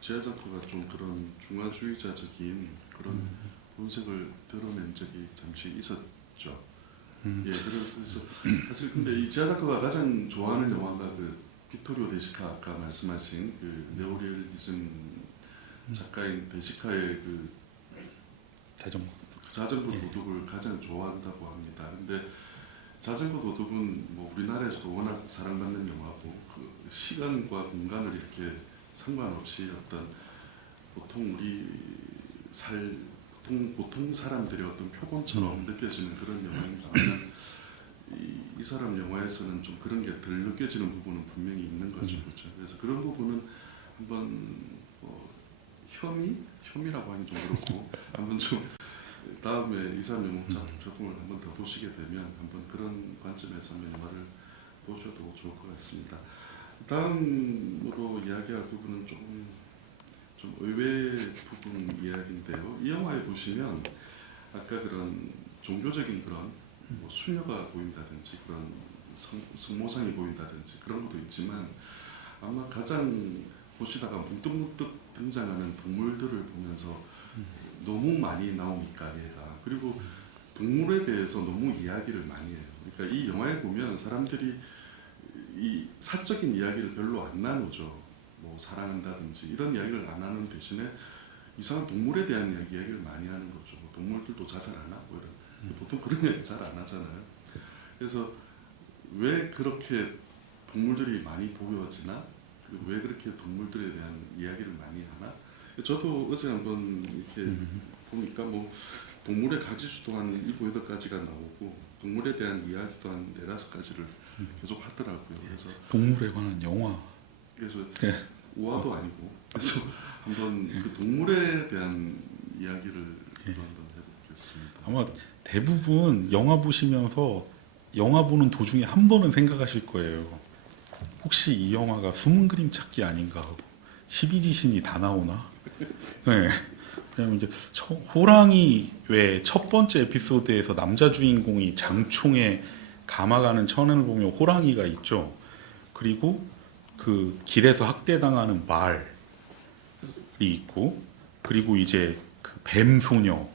지하장커가 좀 그런 중화주의자적인 그런 본색을 드러낸 적이 잠시 있었죠. 예, 그래서 사실 근데 이 지하장커가 가장 좋아하는 영화가 그 비토리오 데시카 아까 말씀하신 그 네오리얼리즘 작가인 데시카의 그 자전거 도둑을 가장 좋아한다고 합니다. 근데 자전거 도둑은 뭐 우리나라에서도 워낙 사랑받는 영화고 그 시간과 공간을 이렇게 상관없이 어떤 보통 보통 사람들의 어떤 표본처럼 느껴지는 그런 영화인가 이 사람 영화에서는 좀 그런 게 덜 느껴지는 부분은 분명히 있는 거죠. 그렇죠? 그래서 그런 부분은 한번 혐의라고 하기 좀 그렇고 한번 좀 다음에 이사명 작품을 한번 더 보시게 되면 한번 그런 관점에서 한번 영화를 보셔도 좋을 것 같습니다. 다음으로 이야기할 부분은 좀 의외 부분 이야기인데요. 이 영화에 보시면 아까 그런 종교적인 그런 뭐 수녀가 보인다든지 그런 성모상이 보인다든지 그런 것도 있지만 아마 가장 보시다가 문득문득 등장하는 동물들을 보면서 너무 많이 나오니까 얘가, 그리고 동물에 대해서 너무 이야기를 많이 해요. 그러니까 이 영화에 보면 사람들이 이 사적인 이야기를 별로 안 나누죠. 뭐 사랑한다든지 이런 이야기를 안 하는 대신에 이상한 동물에 대한 이야기를 많이 하는 거죠. 뭐 동물들도 자살 안 하고 이런, 보통 그런 이야기 잘 안 하잖아요. 그래서 왜 그렇게 동물들이 많이 보여지나? 그리고 왜 그렇게 동물들에 대한 이야기를 많이 하나? 저도 어제 한번 이렇게 보니까 뭐 동물의 가지수도 한 7, 8가지가 나오고 동물에 대한 이야기도 한 4, 5가지를 계속 하더라고요. 그래서 동물에 관한 영화. 그래서 네. 우화도 아니고, 그래서 한번 그 동물에 대한 이야기를 한번 해보겠습니다. 아마 대부분 영화 보시면서 영화 보는 도중에 한 번은 생각하실 거예요. 혹시 이 영화가 숨은 그림 찾기 아닌가 하고 12지신이 다 나오나? 네. 왜냐면 이제 호랑이 왜 첫 번째 에피소드에서 남자 주인공이 장총에 감아가는 천을 보면 호랑이가 있죠. 그리고 그 길에서 학대당하는 말이 있고, 그리고 이제 그 뱀소녀,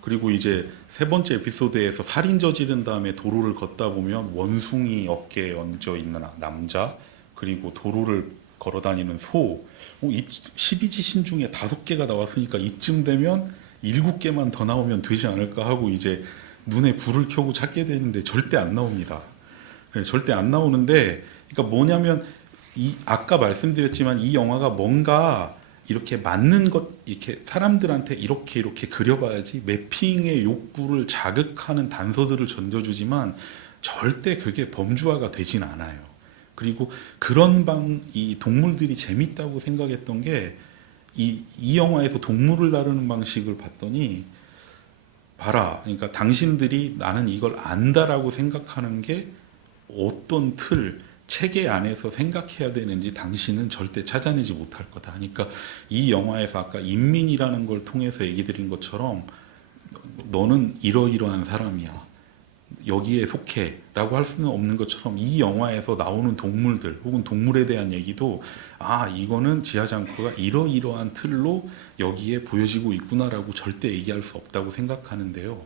그리고 이제 세 번째 에피소드에서 살인 저지른 다음에 도로를 걷다 보면 원숭이 어깨에 얹어 있는 남자, 그리고 도로를 걸어 다니는 소. 이 12지신 중에 5개가 나왔으니까 이쯤 되면 7개만 더 나오면 되지 않을까 하고 이제 눈에 불을 켜고 찾게 되는데 절대 안 나옵니다. 네, 절대 안 나오는데, 그러니까 뭐냐면 아까 말씀드렸지만 이 영화가 뭔가 이렇게 맞는 것, 이렇게 사람들한테 이렇게 그려봐야지 매핑의 욕구를 자극하는 단서들을 던져주지만 절대 그게 범주화가 되진 않아요. 그리고 그런 이 동물들이 재밌다고 생각했던 게 이 영화에서 동물을 다루는 방식을 봤더니 봐라. 그러니까 당신들이 나는 이걸 안다라고 생각하는 게 어떤 틀, 체계 안에서 생각해야 되는지 당신은 절대 찾아내지 못할 거다. 그러니까 이 영화에서 아까 인민이라는 걸 통해서 얘기 드린 것처럼 너는 이러이러한 사람이야. 여기에 속해 라고 할 수는 없는 것처럼 이 영화에서 나오는 동물들 혹은 동물에 대한 얘기도 이거는 지하장코가 이러이러한 틀로 여기에 보여지고 있구나라고 절대 얘기할 수 없다고 생각하는데요.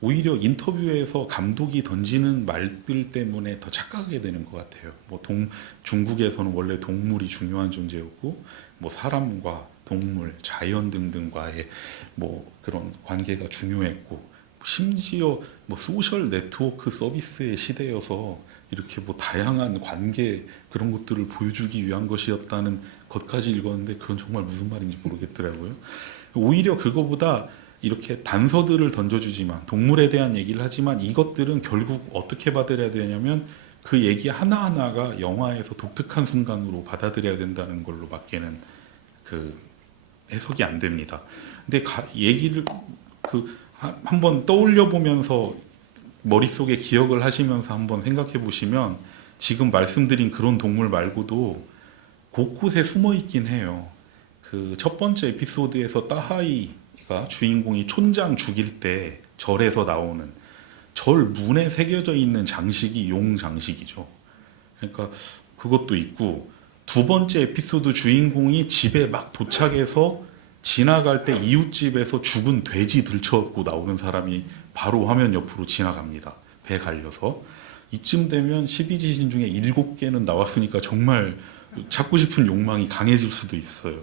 오히려 인터뷰에서 감독이 던지는 말들 때문에 더 착각하게 되는 것 같아요. 뭐 중국에서는 원래 동물이 중요한 존재였고, 뭐 사람과 동물, 자연 등등과의 뭐 그런 관계가 중요했고, 심지어 뭐 소셜 네트워크 서비스의 시대여서 이렇게 뭐 다양한 관계 그런 것들을 보여주기 위한 것이었다는 것까지 읽었는데 그건 정말 무슨 말인지 모르겠더라고요. 오히려 그거보다 이렇게 단서들을 던져주지만 동물에 대한 얘기를 하지만 이것들은 결국 어떻게 받아들여야 되냐면 그 얘기 하나하나가 영화에서 독특한 순간으로 받아들여야 된다는 걸로 밖에는 그 해석이 안 됩니다. 근데 얘기를 한번 떠올려 보면서 머릿속에 기억을 하시면서 한번 생각해 보시면 지금 말씀드린 그런 동물 말고도 곳곳에 숨어 있긴 해요. 그 첫 번째 에피소드에서 따하이가 주인공이 촌장 죽일 때 절에서 나오는 절 문에 새겨져 있는 장식이 용 장식이죠. 그러니까 그것도 있고, 두 번째 에피소드 주인공이 집에 막 도착해서 지나갈 때 이웃집에서 죽은 돼지 들쳐업고 나오는 사람이 바로 화면 옆으로 지나갑니다. 배 갈려서. 이쯤 되면 12지신 중에 7개는 나왔으니까 정말 찾고 싶은 욕망이 강해질 수도 있어요.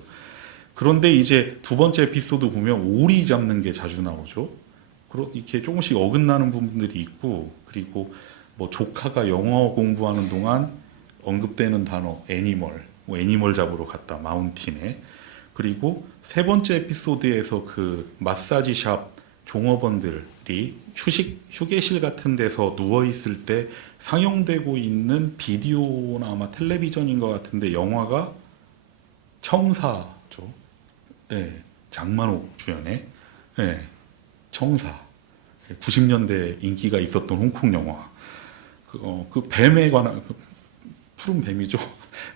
그런데 이제 두 번째 에피소드 보면 오리 잡는 게 자주 나오죠. 이렇게 조금씩 어긋나는 부분들이 있고, 그리고 뭐 조카가 영어 공부하는 동안 언급되는 단어 애니멀, 뭐 애니멀 잡으러 갔다 마운틴에. 그리고 세 번째 에피소드에서 그 마사지샵 종업원들이 휴게실 같은 데서 누워있을 때 상영되고 있는 비디오나 아마 텔레비전인 것 같은데 영화가 청사죠. 네, 장만옥 주연의 청사. 90년대 인기가 있었던 홍콩 영화. 그 뱀에 관한 푸른 뱀이죠.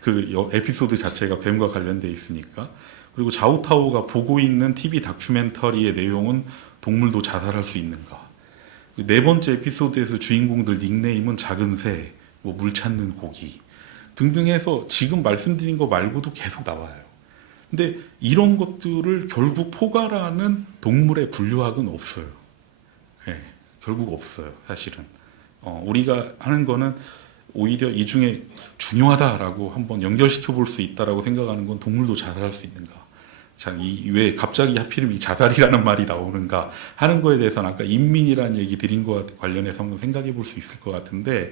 그 에피소드 자체가 뱀과 관련돼 있으니까. 그리고 자오타오가 보고 있는 TV 다큐멘터리의 내용은 동물도 자살할 수 있는가. 네 번째 에피소드에서 주인공들 닉네임은 작은 새, 뭐 물 찾는 고기 등등 해서 지금 말씀드린 거 말고도 계속 나와요. 근데 이런 것들을 결국 포괄하는 동물의 분류학은 없어요. 예, 결국 없어요, 사실은. 우리가 하는 거는 오히려 이 중에 중요하다라고 한번 연결시켜 볼 수 있다라고 생각하는 건 동물도 자살할 수 있는가. 자, 왜 갑자기 하필 이 자살이라는 말이 나오는가 하는 거에 대해서는 아까 인민이라는 얘기 드린 거와 관련해서 한번 생각해 볼 수 있을 것 같은데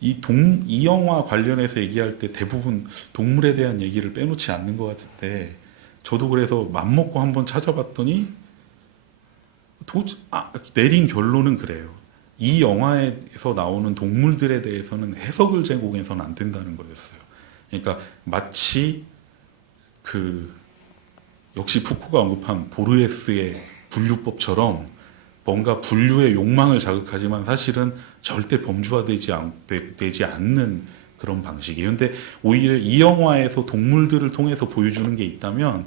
이 영화 관련해서 얘기할 때 대부분 동물에 대한 얘기를 빼놓지 않는 것 같은데 저도 그래서 맘먹고 한번 찾아봤더니 내린 결론은 그래요. 이 영화에서 나오는 동물들에 대해서는 해석을 제공해서는 안 된다는 거였어요. 그러니까 마치 역시 푸코가 언급한 보르헤스의 분류법처럼 뭔가 분류의 욕망을 자극하지만 사실은 절대 범주화되지 않는 그런 방식이에요. 근데 오히려 이 영화에서 동물들을 통해서 보여주는 게 있다면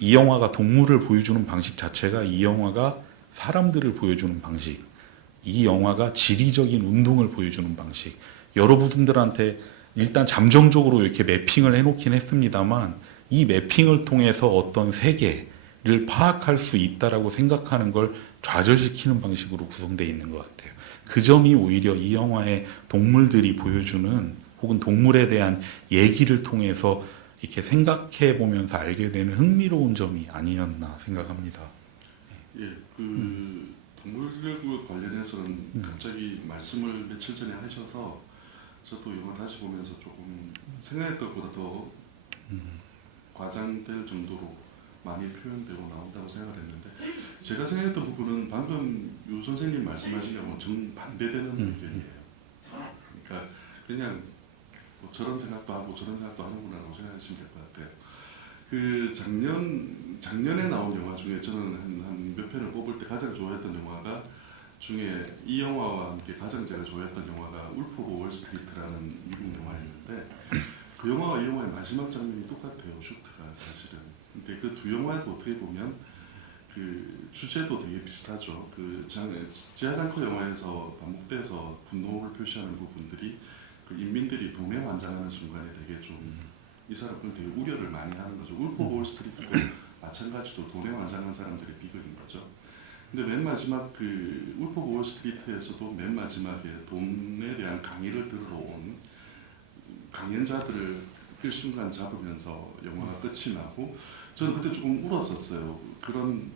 이 영화가 동물을 보여주는 방식 자체가 이 영화가 사람들을 보여주는 방식, 이 영화가 지리적인 운동을 보여주는 방식. 여러분들한테 일단 잠정적으로 이렇게 매핑을 해놓긴 했습니다만 이 매핑을 통해서 어떤 세계를 파악할 수 있다라고 생각하는 걸 좌절시키는 방식으로 구성되어 있는 것 같아요. 그 점이 오히려 이 영화의 동물들이 보여주는 혹은 동물에 대한 얘기를 통해서 이렇게 생각해 보면서 알게 되는 흥미로운 점이 아니었나 생각합니다. 예, 동물들과 관련해서는 갑자기 말씀을 며칠 전에 하셔서 저도 영화 다시 보면서 조금 생각했던 것보다 더 과장될 정도로 많이 표현되고 나온다고 생각을 했는데 제가 생각했던 부분은 방금 유 선생님 말씀하신 거하고 정반대되는 의견이에요. 그러니까 그냥 뭐 저런 생각도 하고 저런 생각도 하는구나라고 생각하시면 될 것 같아요. 작년에 나온 영화 중에 저는 한 몇 편을 뽑을 때 가장 좋아했던 영화가 중에 이 영화와 함께 가장 제가 좋아했던 영화가 울프 오브 월스트리트라는 미국 영화였는데 그 영화와 이 영화의 마지막 장면이 똑같아요. 쇼트가 사실은. 근데 그 두 영화에도 어떻게 보면 그 주제도 되게 비슷하죠. 지하장커 영화에서 반복돼서 분노를 표시하는 부분들이 그 인민들이 도매환장하는 순간에 되게 좀 이 사람은 되게 우려를 많이 하는 거죠. 울프 오브 월스트리트도 마찬가지로 도매환장한 사람들의 비극인 거죠. 근데 맨 마지막 울프 오브 월스트리트에서도 맨 마지막에 돈에 대한 강의를 들으러 온 강연자들을 일순간 잡으면서 영화가 끝이 나고 저는 그때 조금 울었었어요.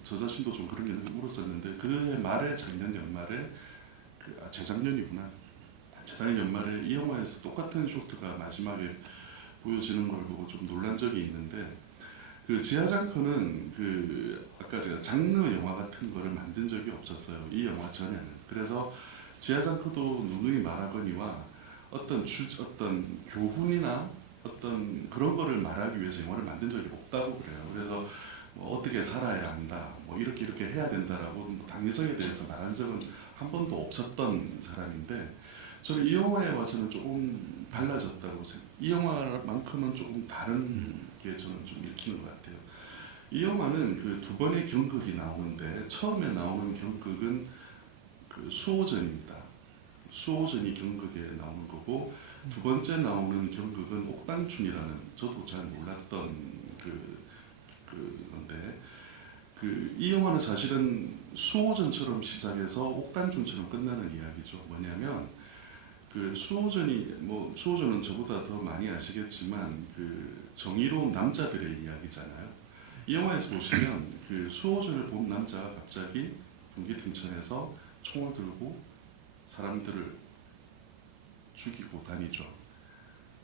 저 자신도 좀 그런 게 울었었는데 그의 말에 작년 연말에 재작년이구나. 재작년 연말에 이 영화에서 똑같은 쇼트가 마지막에 보여지는 걸 보고 좀 놀란 적이 있는데 지하장커는 아까 제가 장르 영화 같은 거를 만든 적이 없었어요. 이 영화 전에는. 그래서 지하장커도 누누이 말하거니와 어떤 교훈이나 어떤 그런 거를 말하기 위해서 영화를 만든 적이 없다고 그래요. 그래서 뭐 어떻게 살아야 한다, 뭐 이렇게 해야 된다라고 당위성에 대해서 말한 적은 한 번도 없었던 사람인데 저는 이 영화에 와서는 조금 달라졌다고 생각해요. 이 영화만큼은 조금 다른 게 저는 좀 읽히는 것 같아요. 이 영화는 두 번의 경극이 나오는데 처음에 나오는 경극은 수호전입니다. 수호전이 경극에 나오는 거고 두 번째 나오는 경극은 옥당춘이라는 저도 잘 몰랐던 건데 이 영화는 사실은 수호전처럼 시작해서 옥당춘처럼 끝나는 이야기죠. 뭐냐면 수호전은 저보다 더 많이 아시겠지만 정의로운 남자들의 이야기잖아요. 이 영화에서 보시면 수호전을 본 남자가 갑자기 분기 등천에서 총을 들고 사람들을 죽이고 다니죠.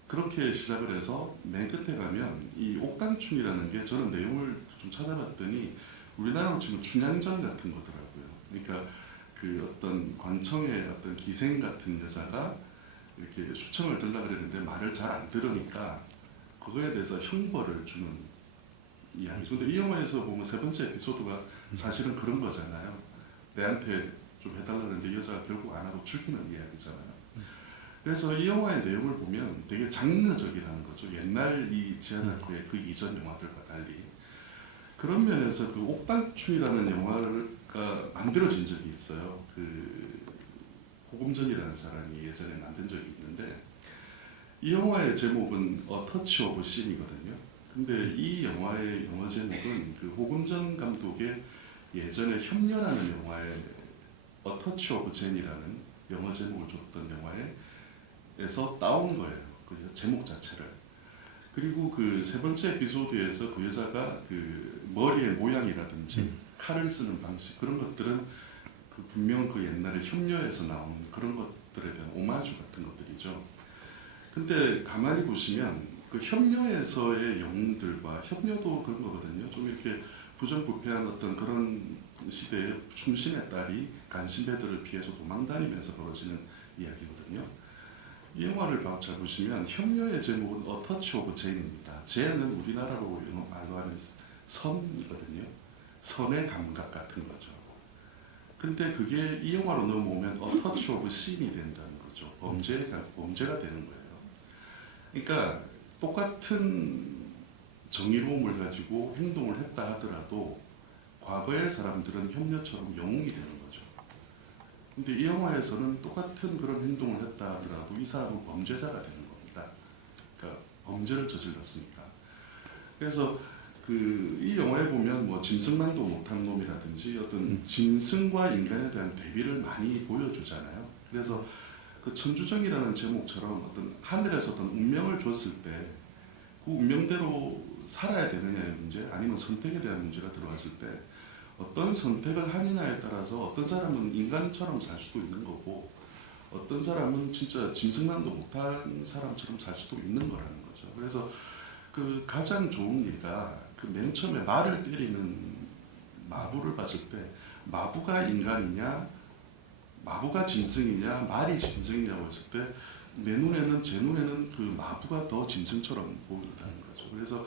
그렇게 시작을 해서 맨 끝에 가면 이 옥당춘이라는 게 저는 내용을 좀 찾아봤더니 우리나라로 치면 춘향전 같은 거더라고요. 그러니까 어떤 관청의 어떤 기생 같은 여자가 이렇게 수청을 들려고 그랬는데 말을 잘 안 들으니까 그거에 대해서 형벌을 주는 이야기. 근데 이 영화에서 보면 세 번째 에피소드가 사실은 그런 거잖아요. 내한테 좀 해달라고 했는데 이 여자가 결국 안 하고 죽이는 이야기잖아요. 그래서 이 영화의 내용을 보면 되게 장르적이라는 거죠. 옛날 이 지하장커의 그 이전 영화들과 달리. 그런 면에서 옥당춘이라는 영화가 만들어진 적이 있어요. 고금전이라는 사람이 예전에 만든 적이 있는데 이 영화의 제목은 A Touch of Sin이거든요. 근데 이 영화의 영어 제목은 그 호금전 감독의 예전에 협녀라는 영화에 A Touch of Jen이라는 영어 제목을 줬던 영화에서 따온 거예요. 그 제목 자체를. 그리고 그 세 번째 에피소드에서 그 여자가 그 머리의 모양이라든지 칼을 쓰는 방식 그런 것들은 그 분명 그 옛날에 협녀에서 나온 그런 것들에 대한 오마주 같은 것들이죠. 근데 가만히 보시면 그 협녀에서의 영웅들과 협녀도 그런 거거든요. 좀 이렇게 부정부패한 어떤 그런 시대에 충신의 딸이 간신배들을 피해서 도망다니면서 벌어지는 이야기거든요. 이 영화를 잘 보시면 협녀의 제목은 A Touch of Jane입니다. 제는 우리나라로 말로 하는 선이거든요. 선의 감각 같은 거죠. 근데 그게 이 영화로 넘어오면 A Touch of Sin이 된다는 거죠. 범죄가 되는 거예요. 그러니까 똑같은 정의로움을 가지고 행동을 했다 하더라도 과거의 사람들은 협녀처럼 영웅이 되는 거죠. 근데 이 영화에서는 똑같은 그런 행동을 했다 하더라도 이 사람은 범죄자가 되는 겁니다. 그러니까 범죄를 저질렀으니까. 그래서 이 영화에 보면 뭐 짐승만도 못한 놈이라든지 어떤 짐승과 인간에 대한 대비를 많이 보여주잖아요. 그래서 그 천주정이라는 제목처럼 어떤 하늘에서 어떤 운명을 줬을 때 그 운명대로 살아야 되느냐의 문제 아니면 선택에 대한 문제가 들어왔을 때 어떤 선택을 하느냐에 따라서 어떤 사람은 인간처럼 살 수도 있는 거고 어떤 사람은 진짜 짐승만도 못한 사람처럼 살 수도 있는 거라는 거죠. 그래서 그 가장 좋은 예가 그 맨 처음에 말을 때리는 마부를 봤을 때 마부가 인간이냐 마부가 짐승이냐 말이 짐승이냐고 했을 때 제 눈에는 그 마부가 더 짐승처럼 보인다는 거죠. 그래서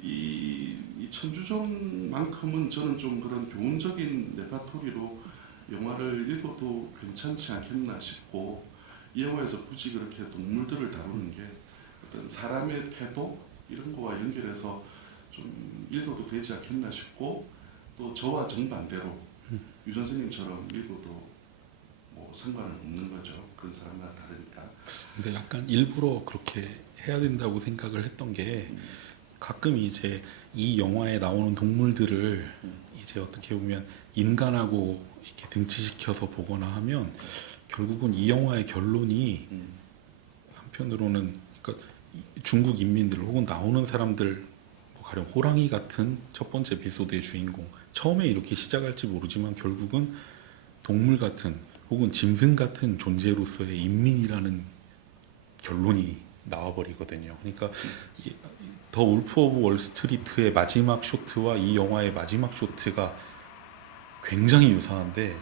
이 천주정만큼은 저는 좀 그런 교훈적인 레파토리로 영화를 읽어도 괜찮지 않겠나 싶고 이 영화에서 굳이 그렇게 동물들을 다루는 게 어떤 사람의 태도 이런 거와 연결해서 좀 읽어도 되지 않겠나 싶고 또 저와 정반대로 유 선생님처럼 읽어도 뭐 상관은 없는 거죠. 그런 사람마다 다르니까. 근데 약간 일부러 그렇게 해야 된다고 생각을 했던 게 가끔 이제 이 영화에 나오는 동물들을 이제 어떻게 보면 인간하고 이렇게 등치시켜서 보거나 하면 결국은 이 영화의 결론이 한편으로는 그러니까 중국 인민들 혹은 나오는 사람들 뭐 가령 호랑이 같은 첫 번째 에피소드의 주인공 처음에 이렇게 시작할지 모르지만 결국은 동물 같은 혹은 짐승 같은 존재로서의 인민이라는 결론이 나와버리거든요. 그러니까 더 울프 오브 월스트리트의 마지막 쇼트와 이 영화의 마지막 쇼트가 굉장히 유사한데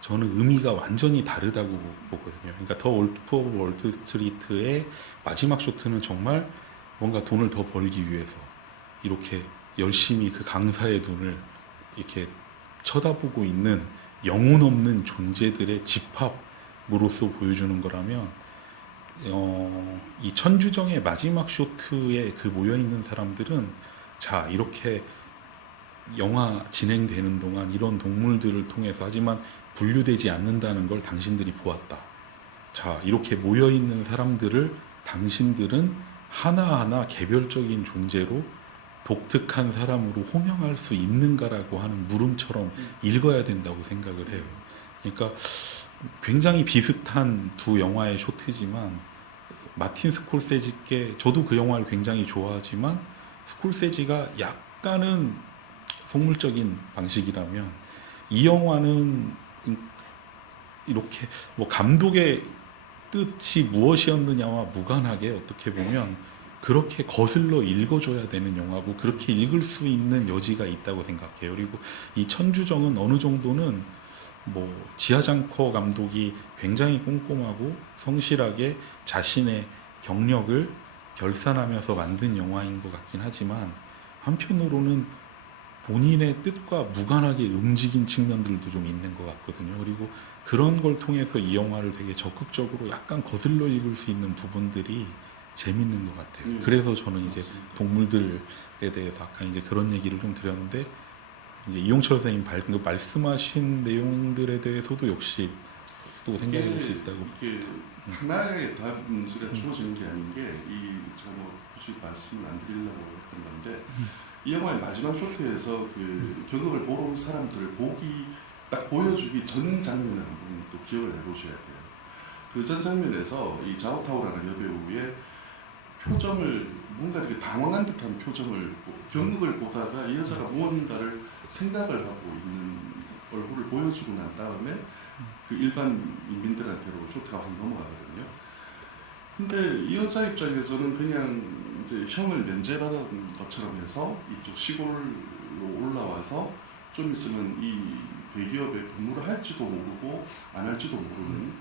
저는 의미가 완전히 다르다고 보거든요. 그러니까 더 울프 오브 월스트리트의 마지막 쇼트는 정말 뭔가 돈을 더 벌기 위해서 이렇게 열심히 그 강사의 눈을 이렇게 쳐다보고 있는 영혼 없는 존재들의 집합으로서 보여주는 거라면 이 천주정의 마지막 쇼트에 그 모여있는 사람들은 자 이렇게 영화 진행되는 동안 이런 동물들을 통해서 하지만 분류되지 않는다는 걸 당신들이 보았다. 자 이렇게 모여있는 사람들을 당신들은 하나하나 개별적인 존재로 독특한 사람으로 호명할 수 있는가라고 하는 물음처럼 읽어야 된다고 생각을 해요. 그러니까 굉장히 비슷한 두 영화의 쇼트지만 마틴 스콜세지께 저도 그 영화를 굉장히 좋아하지만 스콜세지가 약간은 속물적인 방식이라면 이 영화는 이렇게 뭐 감독의 뜻이 무엇이었느냐와 무관하게 어떻게 보면 그렇게 거슬러 읽어줘야 되는 영화고 그렇게 읽을 수 있는 여지가 있다고 생각해요. 그리고 이 천주정은 어느 정도는 뭐 지하장커 감독이 굉장히 꼼꼼하고 성실하게 자신의 경력을 결산하면서 만든 영화인 것 같긴 하지만 한편으로는 본인의 뜻과 무관하게 움직인 측면들도 좀 있는 것 같거든요. 그리고 그런 걸 통해서 이 영화를 되게 적극적으로 약간 거슬러 읽을 수 있는 부분들이 재밌는 것 같아요. 그래서 저는 이제 맞습니다. 동물들에 대해서 아까 이제 그런 얘기를 좀 드렸는데 이제 이용철 선생님 말씀하신 내용들에 대해서도 역시 또 생각해 볼 수 있다고. 이게 하나의 답문제가 주어지는 게 아닌 게 제가 뭐 굳이 말씀을 안 드리려고 했던 건데 이 영화의 마지막 쇼트에서 그 경극을 보러 온 사람들을 보기 딱 보여주기 전 장면을 한번 또 기억을 해보셔야 돼요. 그 전 장면에서 이 자오타오라는 여배우의 표정을 뭔가 이렇게 당황한 듯한 표정을 경극을 보다가 이 여자가 무언가를 생각을 하고 있는 얼굴을 보여주고 난 다음에 그 일반 인민들한테로 쇼트가 확 넘어가거든요. 근데 이 여자 입장에서는 그냥 이제 형을 면제받은 것처럼 해서 이쪽 시골로 올라와서 좀 있으면 이 대기업에 근무를 할지도 모르고 안 할지도 모르는,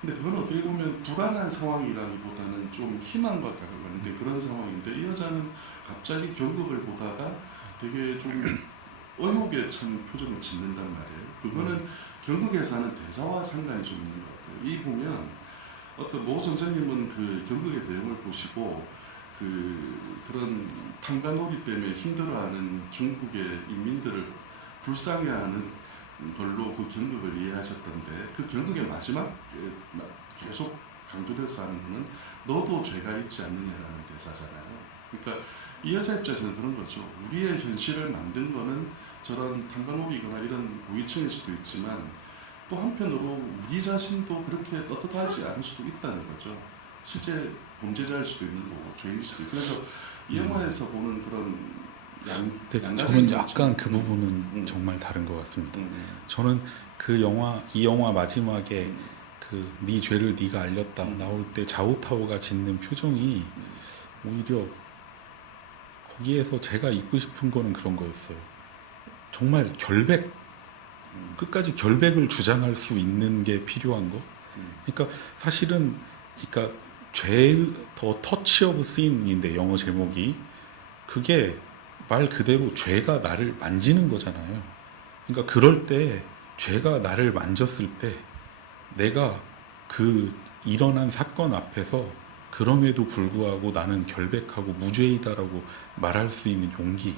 근데 그건 어떻게 보면 불안한 상황이라기보다는 좀 희망과 관련된 그런 상황인데 이 여자는 갑자기 경극을 보다가 되게 좀 의욕에 찬 표정을 짓는단 말이에요. 그거는 경극에서 하는 대사와 상관이 좀 있는 것 같아요. 이 보면 어떤 모 선생님은 그 경극의 내용을 보시고 그런 탄광놀이 때문에 힘들어하는 중국의 인민들을 불쌍해하는 걸로 그 경극을 이해하셨던데, 그 경극의 마지막 계속 강조돼서 하는 거는 너도 죄가 있지 않느냐라는 대사잖아요. 그러니까 이 여자 입장에서는 그런 거죠. 우리의 현실을 만든 거는 저런 탄광놀이거나 이런 고위층일 수도 있지만 또 한편으로 우리 자신도 그렇게 떳떳하지 않을 수도 있다는 거죠. 실제 범죄자일 수도 있는 거고 죄인일 수도 있고. 그래서 이 영화에서 보는 그런 저는 약간 그 부분은 정말 다른 것 같습니다. 저는 이 영화 마지막에 그 네 죄를 네가 알렸다 나올 때 자오타오가 짓는 표정이 오히려 거기에서 제가 잊고 싶은 거는 그런 거였어요. 정말 결백, 끝까지 결백을 주장할 수 있는 게 필요한 거. 그러니까 사실은 그러니까 더 터치 오브 씬인데 영어 제목이 그게 말 그대로 죄가 나를 만지는 거잖아요. 그러니까 그럴 때 죄가 나를 만졌을 때 내가 그 일어난 사건 앞에서 그럼에도 불구하고 나는 결백하고 무죄이다라고 말할 수 있는 용기.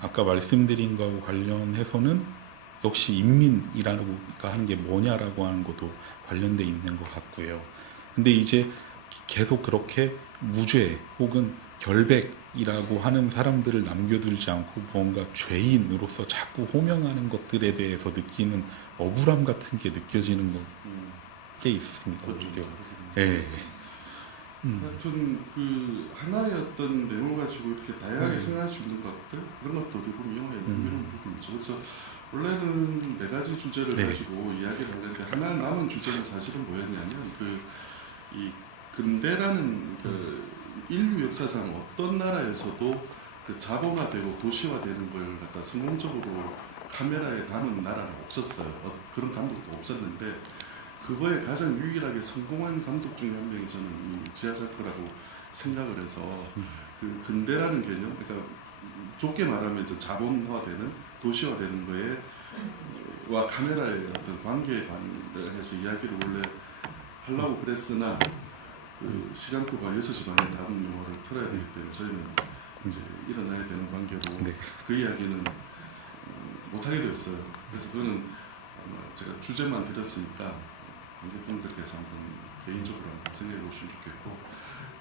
아까 말씀드린 거하고 관련해서는 역시 인민이라고 하는 게 뭐냐라고 하는 것도 관련돼 있는 것 같고요. 근데 이제 계속 그렇게 무죄 혹은 결백이라고 하는 사람들을 남겨두지 않고 무언가 죄인으로서 자꾸 호명하는 것들에 대해서 느끼는 억울함 같은 게 느껴지는 게 있습니다. 오히려. 예. 하여튼 그 하나의 어떤 내용을 가지고 이렇게 다양하게 생각할 수 있는 것들, 그런 것도 어떻게 보면 영화의 흥미로운 부분이죠. 그래서 원래는 4가지 주제를 가지고 이야기를 하는데 하나 남은 주제는 사실은 뭐였냐면 이 근대라는 인류 역사상 어떤 나라에서도 그 자본화되고 도시화되는 걸 갖다 성공적으로 카메라에 담은 나라는 없었어요. 그런 감독도 없었는데 그거에 가장 유일하게 성공한 감독 중에 한 명이 저는 지하자크라고 생각을 해서 그 근대라는 개념, 그러니까 좁게 말하면 이제 자본화되는 도시화되는 거에 와 카메라의 어떤 관계에 관해서 이야기를 원래 하려고 그랬으나 그 시간표가 6시 반에 다음 영화를 틀어야 되기 때문에 저희는 이제 일어나야 되는 관계로 그 이야기는 못하게 됐어요. 그래서 그거는 아마 제가 주제만 드렸으니까 관객분들께서 한번 개인적으로 한번 생각해 보시면 좋겠고,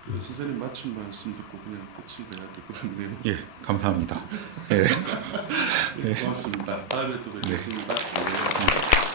그 선생님 마침 말씀 듣고 그냥 끝이 내야 될 것 같네요. 예, 감사합니다. 예. 네, 고맙습니다. 다음에 또 뵙겠습니다. 네.